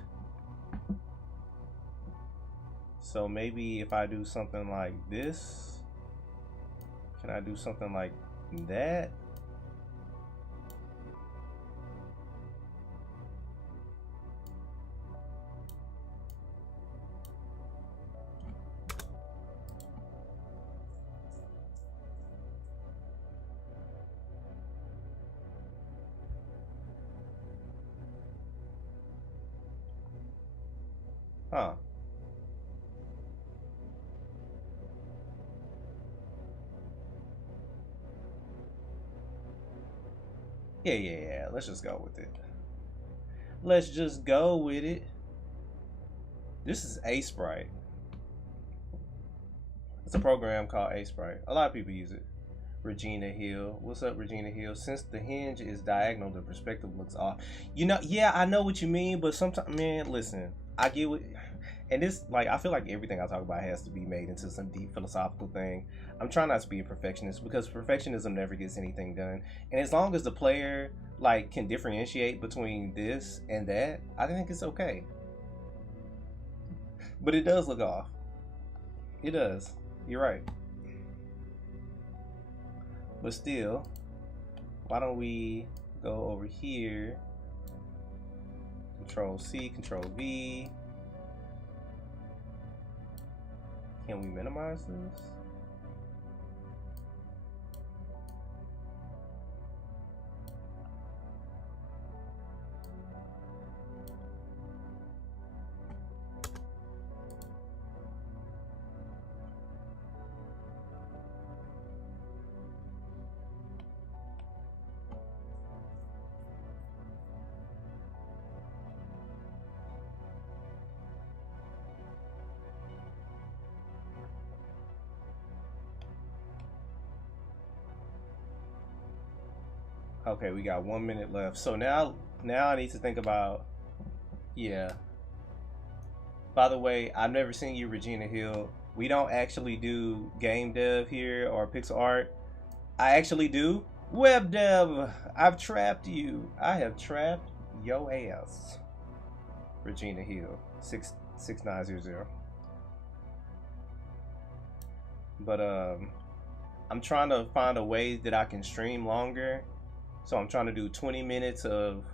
So maybe if I do something like this, can I do something like that? Huh. Yeah. Let's just go with it. Let's just go with it. This is A Sprite. It's a program called A Sprite. A lot of people use it. Regina Hill. What's up, Regina Hill? Since the hinge is diagonal, the perspective looks off. Yeah, I know what you mean, but sometimes, man, listen, I get what. And this, like, I feel like everything I talk about has to be made into some deep philosophical thing. I'm trying not to be a perfectionist because perfectionism never gets anything done. And as long as the player, like, can differentiate between this and that, I think it's okay. But it does look off. It does. You're right. But still, why don't we go over here, Control C, Control V. Can we minimize this? Okay, we got 1 minute left. So now I need to think about, yeah. By the way, I've never seen you, Regina Hill. We don't actually do game dev here or pixel art. I actually do web dev. I've trapped you. I have trapped yo ass. Regina Hill, 66900. But I'm trying to find a way that I can stream longer. So I'm trying to do 20 minutes of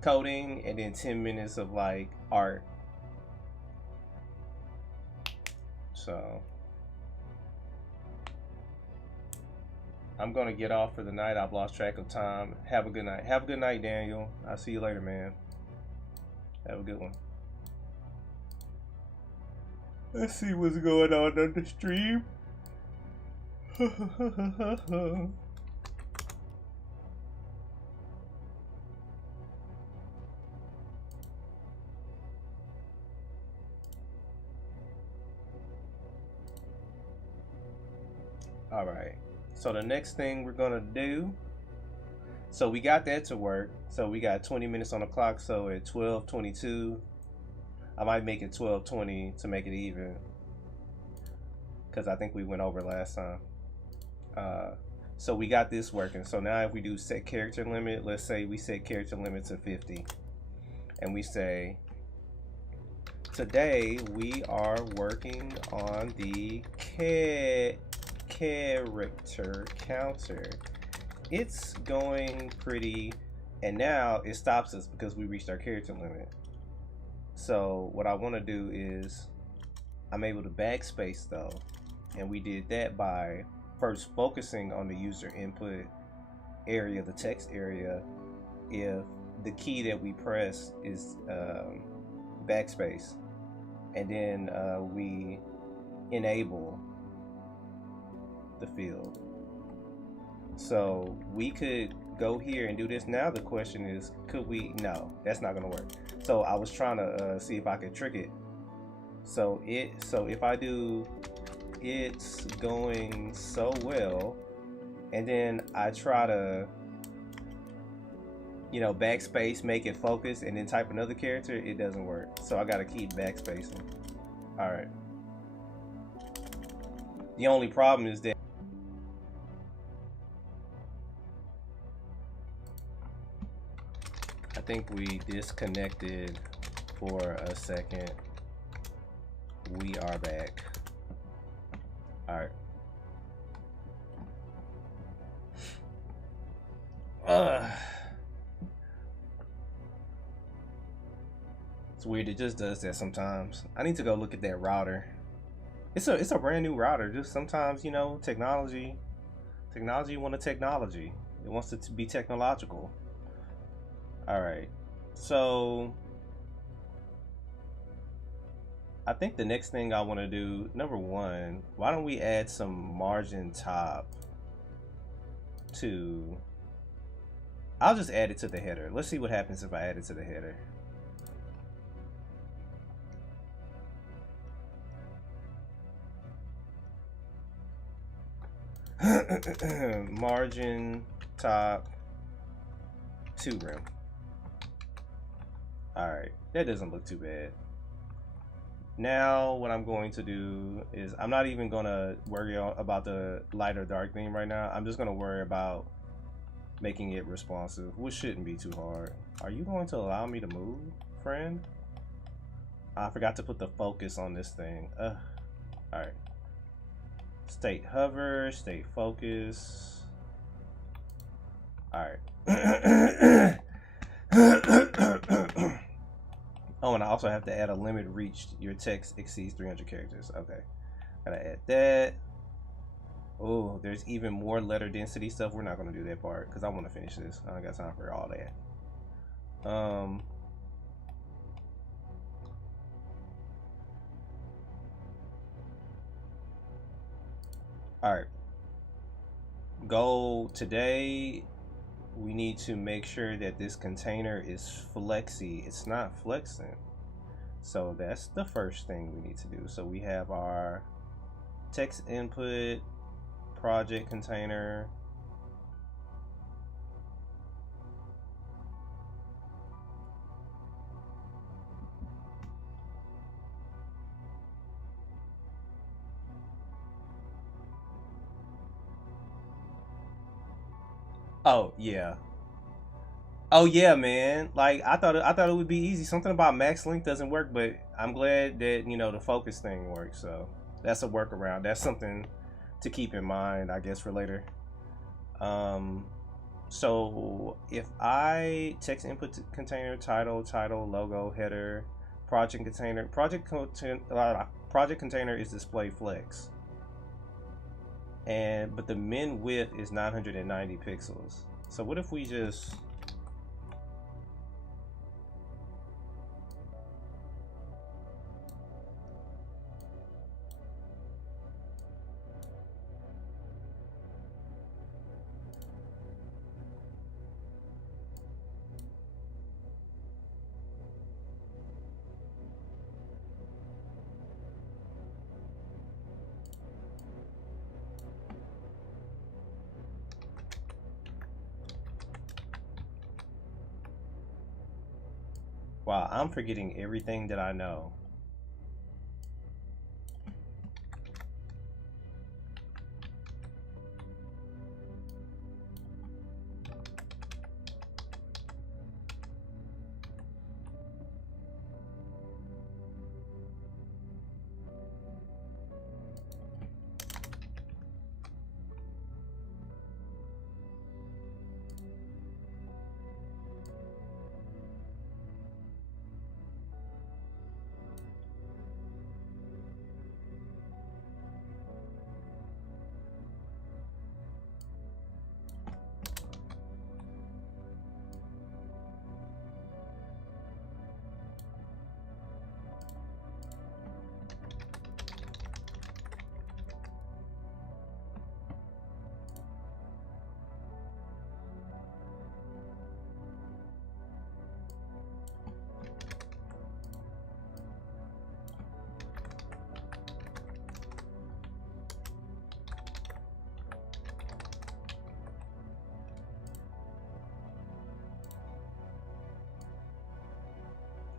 coding and then 10 minutes of like art. So I'm gonna get off for the night. I've lost track of time. Have a good night. Have a good night, Daniel. I'll see you later, man. Have a good one. Let's see what's going on the stream. All right. So the next thing we're gonna do. So we got that to work. So we got 20 minutes on the clock. So at 12:22, I might make it 12:20 to make it even, because I think we went over last time. So we got this working. So now if we do set character limit, let's say we set character limit to 50, and we say today we are working on the character counter. It's going pretty, and now it stops us because we reached our character limit. So what I want to do is I'm able to backspace though, and we did that by first focusing on the user input area, the text area, if the key that we press is backspace, and then we enable the field. So we could go here and do this. Now the question is, could we? No, that's not gonna work. So I was trying to see if I could trick it. So if I do, it's going so well, and then I try to, backspace, make it focus, and then type another character, it doesn't work. So I gotta keep backspacing. All right. The only problem is that I think we disconnected for a second. We are back. All right. It's weird. It just does that sometimes. I need to go look at that router. It's a brand new router. Just sometimes, technology want a technology. It wants it to be technological. All right. So I think the next thing I want to do, number one, why don't we add some margin top to, I'll just add it to the header. Let's see what happens if I add it to the header. Margin top to rim. All right, that doesn't look too bad. Now what I'm going to do is I'm not even gonna worry about the light or dark theme right now. I'm just gonna worry about making it responsive, which shouldn't be too hard. Are you going to allow me to move, friend? I forgot to put the focus on this thing. All right. State hover, state focus. All right. Oh, and I also have to add a limit reached. Your text exceeds 300 characters. Okay. Gotta add that. Oh, there's even more letter density stuff. We're not gonna do that part because I want to finish this. I don't got time for all that. All right. Goal today. We need to make sure that this container is flexy. It's not flexing. So that's the first thing we need to do. So we have our text input, project container. Oh yeah. Oh yeah, man. Like I thought it would be easy. Something about max length doesn't work, but I'm glad that the focus thing works. So that's a workaround. That's something to keep in mind, I guess, for later. So if I text input container, title, logo, header, project container, project container is display flex, but the min width is 990 pixels. So what if we just Wow, I'm forgetting everything that I know.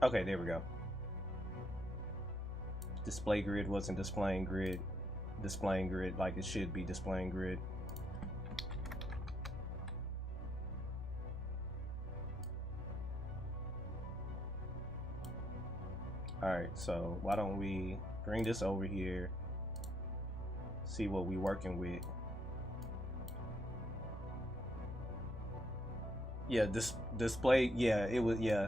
Okay, there we go. Display grid wasn't displaying grid like it should be displaying grid. Alright, so why don't we bring this over here, see what we're working with. Yeah, this display, yeah, it was, yeah.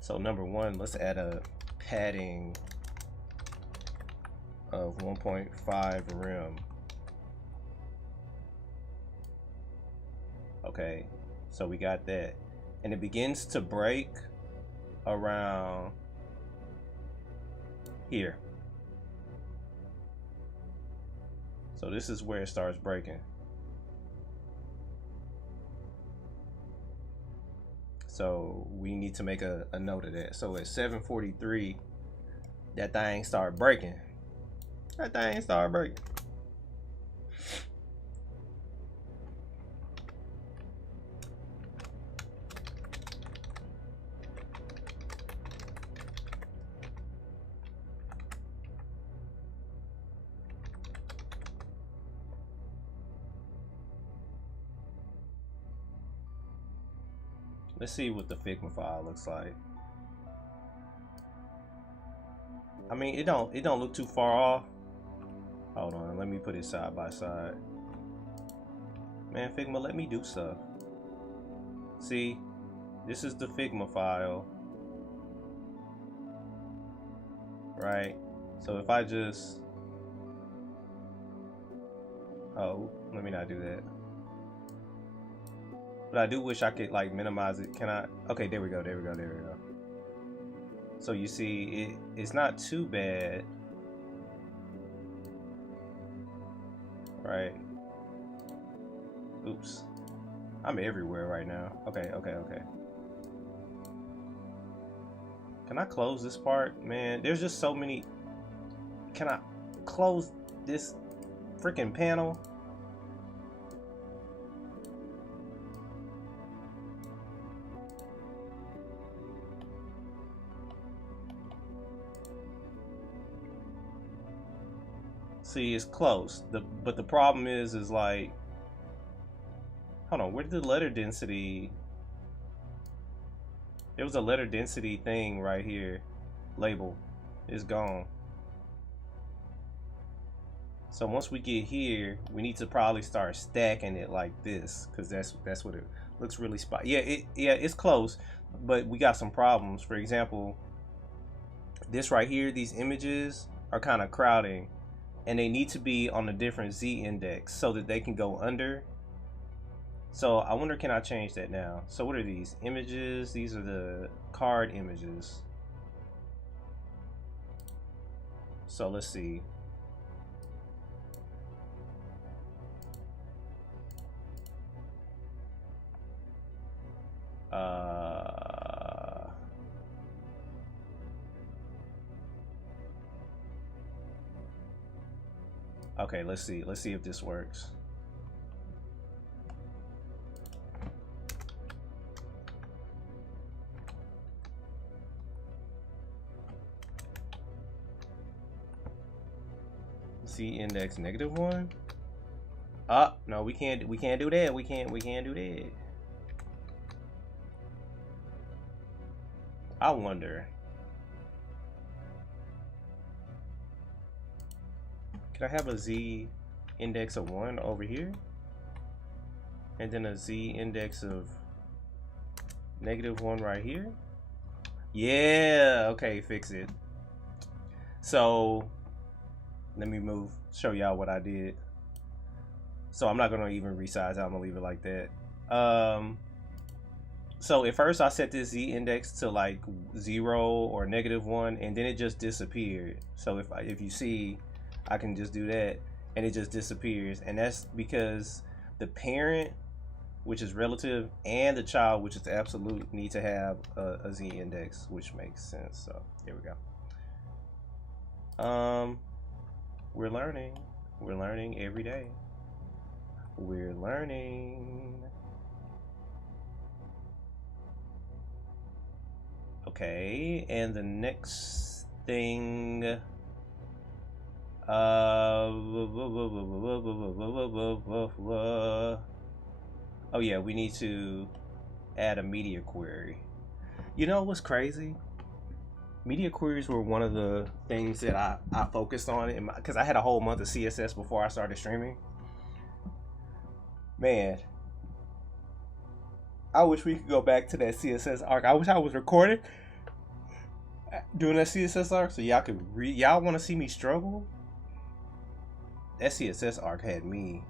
So number one, let's add a padding of 1.5 rem. Okay, so we got that. And it begins to break around here. So this is where it starts breaking. So we need to make a note of that. So at 7:43, that thing started breaking. That thing started breaking. Let's see what the Figma file looks like. I mean, it don't look too far off. Hold on, let me put it side by side. Man, Figma, let me do stuff. See, this is the Figma file, right? So if I just, oh, let me not do that. But I do wish I could like minimize it. Can I? Okay, there we go. There we go. There we go. So you see, it's not too bad, right? Oops, I'm everywhere right now. Okay, okay, okay. Can I close this part, man? There's just so many. Can I close this freaking panel? See, it's close. But the problem is like, hold on, where did the letter density? There was a letter density thing right here, label. It's gone. So once we get here, we need to probably start stacking it like this, because that's what it looks really spot. Yeah, it's close, but we got some problems. For example, this right here, these images are kind of crowding. and they need to be on a different Z index so that they can go under. So I wonder, can I change that now? So what are these images? These are the card images. So let's see. Okay, let's see. Let's see if this works. Z index -1. No, we can't do that. We can't do that. I wonder. Can I have a Z index of 1 over here? And then a Z index of -1 right here? Yeah, okay, fix it. So let me show y'all what I did. So I'm not gonna even resize it, I'm gonna leave it like that. So at first I set this Z index to like 0 or -1, and then it just disappeared. So if you see, I can just do that and it just disappears. And that's because the parent, which is relative, and the child, which is absolute, need to have a Z index, which makes sense. So here we go. We're learning every day. We're learning. Okay, and the next thing, oh yeah, we need to add a media query. You know what's crazy? Media queries were one of the things that I focused on because I had a whole month of CSS before I started streaming. Man, I wish we could go back to that CSS arc. I wish I was recording doing that CSS arc so y'all could read. Y'all want to see me struggle? That CSS arc had me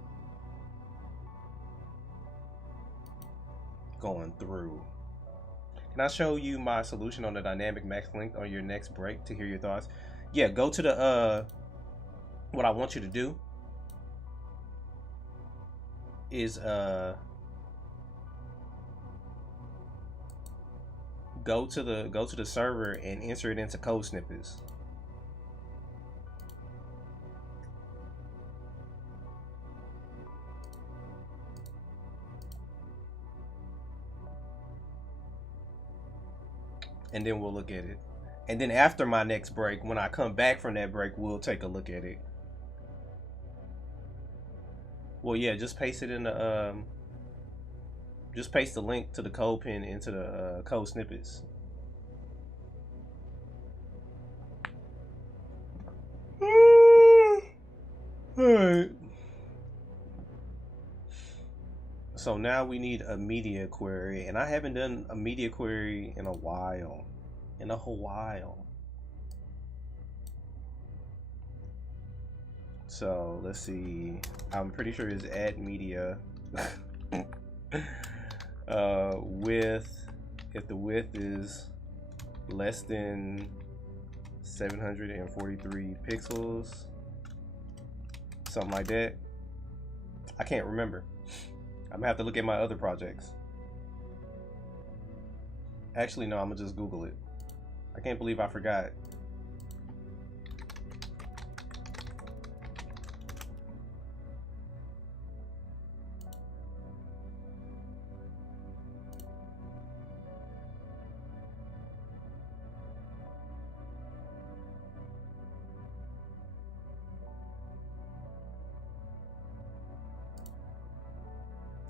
going through. Can I show you my solution on the dynamic max length on your next break to hear your thoughts? Yeah, go to the what I want you to do is go to the server and enter it into code snippets. And then we'll look at it. And then after my next break, when I come back from that break, we'll take a look at it. Well, yeah, just paste it in the just paste the link to the code pin into the code snippets. Alright. So now we need a media query, and I haven't done a media query in a while. So let's see. I'm pretty sure it's add media. Width, if the width is less than 743 pixels, something like that. I can't remember. I'm gonna have to look at my other projects. Actually, no, I'm gonna just Google it. I can't believe I forgot.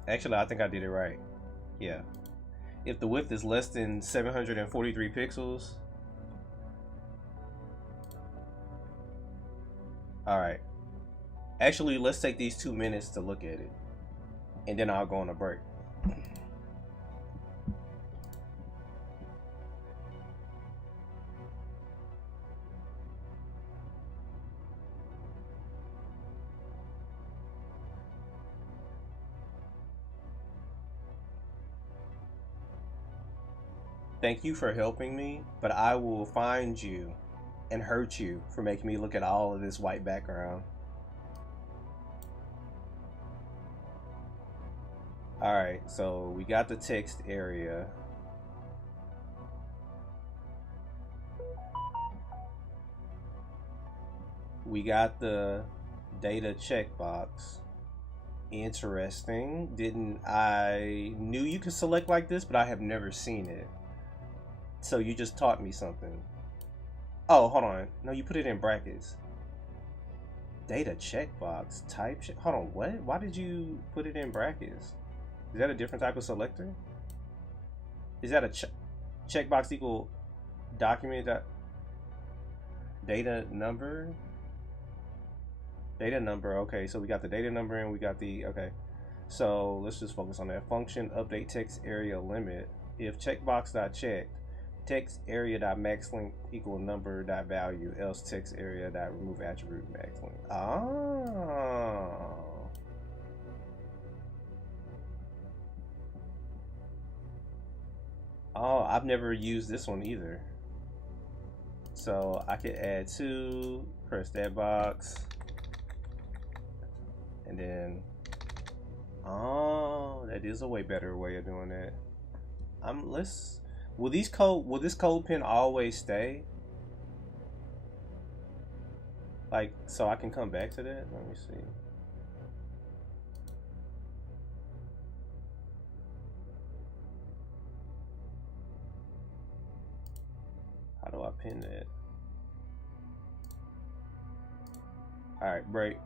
Actually, I think I did it right. Yeah. If the width is less than 743 pixels. Alright. Actually, let's take these 2 minutes to look at it. And then I'll go on a break. thank you for helping me, but I will find you and hurt you for making me look at all of this white background. Alright, so we got the text area. We got the data checkbox. Interesting. I knew you could select like this, but I have never seen it. So you just taught me something. Oh, hold on. No, you put it in brackets. Data checkbox type. Hold on, what? Why did you put it in brackets? Is that a different type of selector? Is that a checkbox equal document data number? Data number, okay, so we got the data number and we got the, okay. So let's just focus on that. Function update text area limit. If checkbox.checked, text area dot max length equal number dot value, else text area dot remove attribute max length. Oh, I've never used this one either. So I could add 2, press that box, and then, oh, that is a way better way of doing that. Will this code pen always stay? Like, so I can come back to that? Let me see. How do I pin that? Alright, break.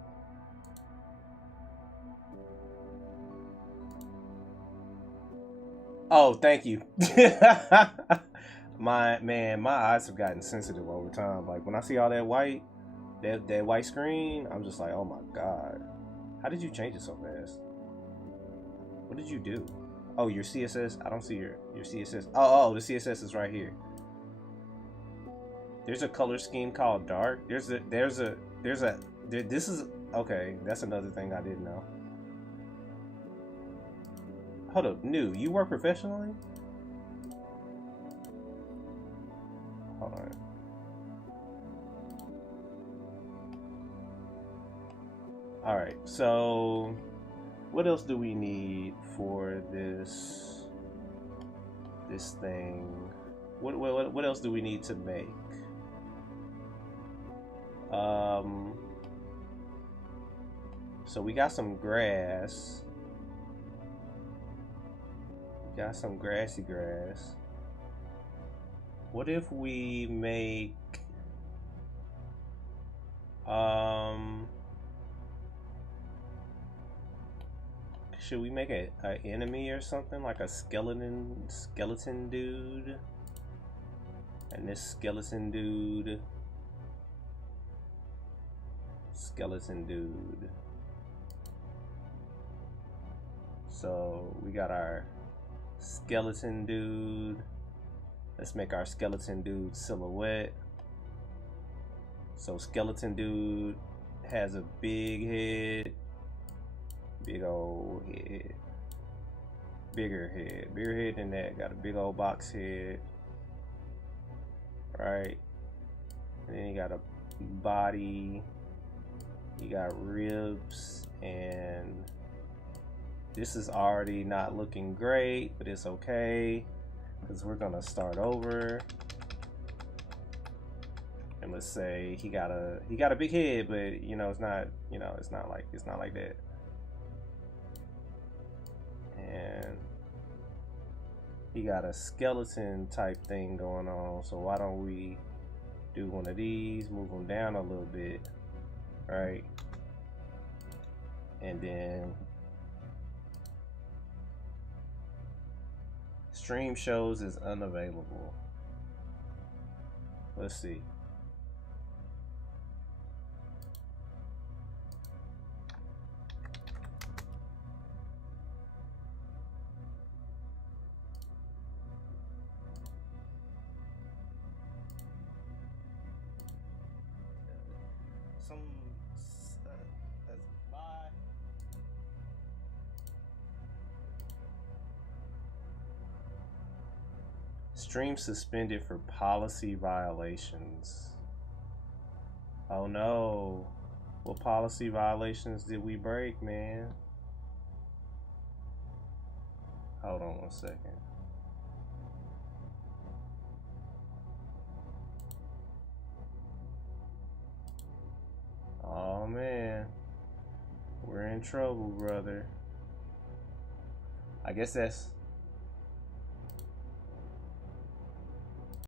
Oh, thank you. My eyes have gotten sensitive over time. Like when I see all that white, that white screen, I'm just like, oh my god. How did you change it so fast? What did you do? Oh, your CSS? I don't see your CSS. Oh, the CSS is right here. There's a color scheme called dark. This is okay. That's another thing I didn't know. Hold up, new. You work professionally? Hold on. All right. So, what else do we need for this thing? What else do we need to make? So we got some grass. We got some grassy grass. What if we make should we make an enemy or something, like a skeleton dude? And this skeleton dude. So we got our skeleton dude. Let's make our skeleton dude silhouette. So skeleton dude has a big head, big old head, bigger head than that. Got a big old box head, right? And then you got a body. You got ribs, and this is already not looking great, but it's okay because we're gonna start over. And let's say he got a big head, but it's not like that. And he got a skeleton type thing going on. So why don't we do one of these, move them down a little bit, right? And then stream shows is unavailable. Let's see. Stream suspended for policy violations. Oh no. What policy violations did we break, man? Hold on 1 second. Oh man. We're in trouble, brother. I guess that's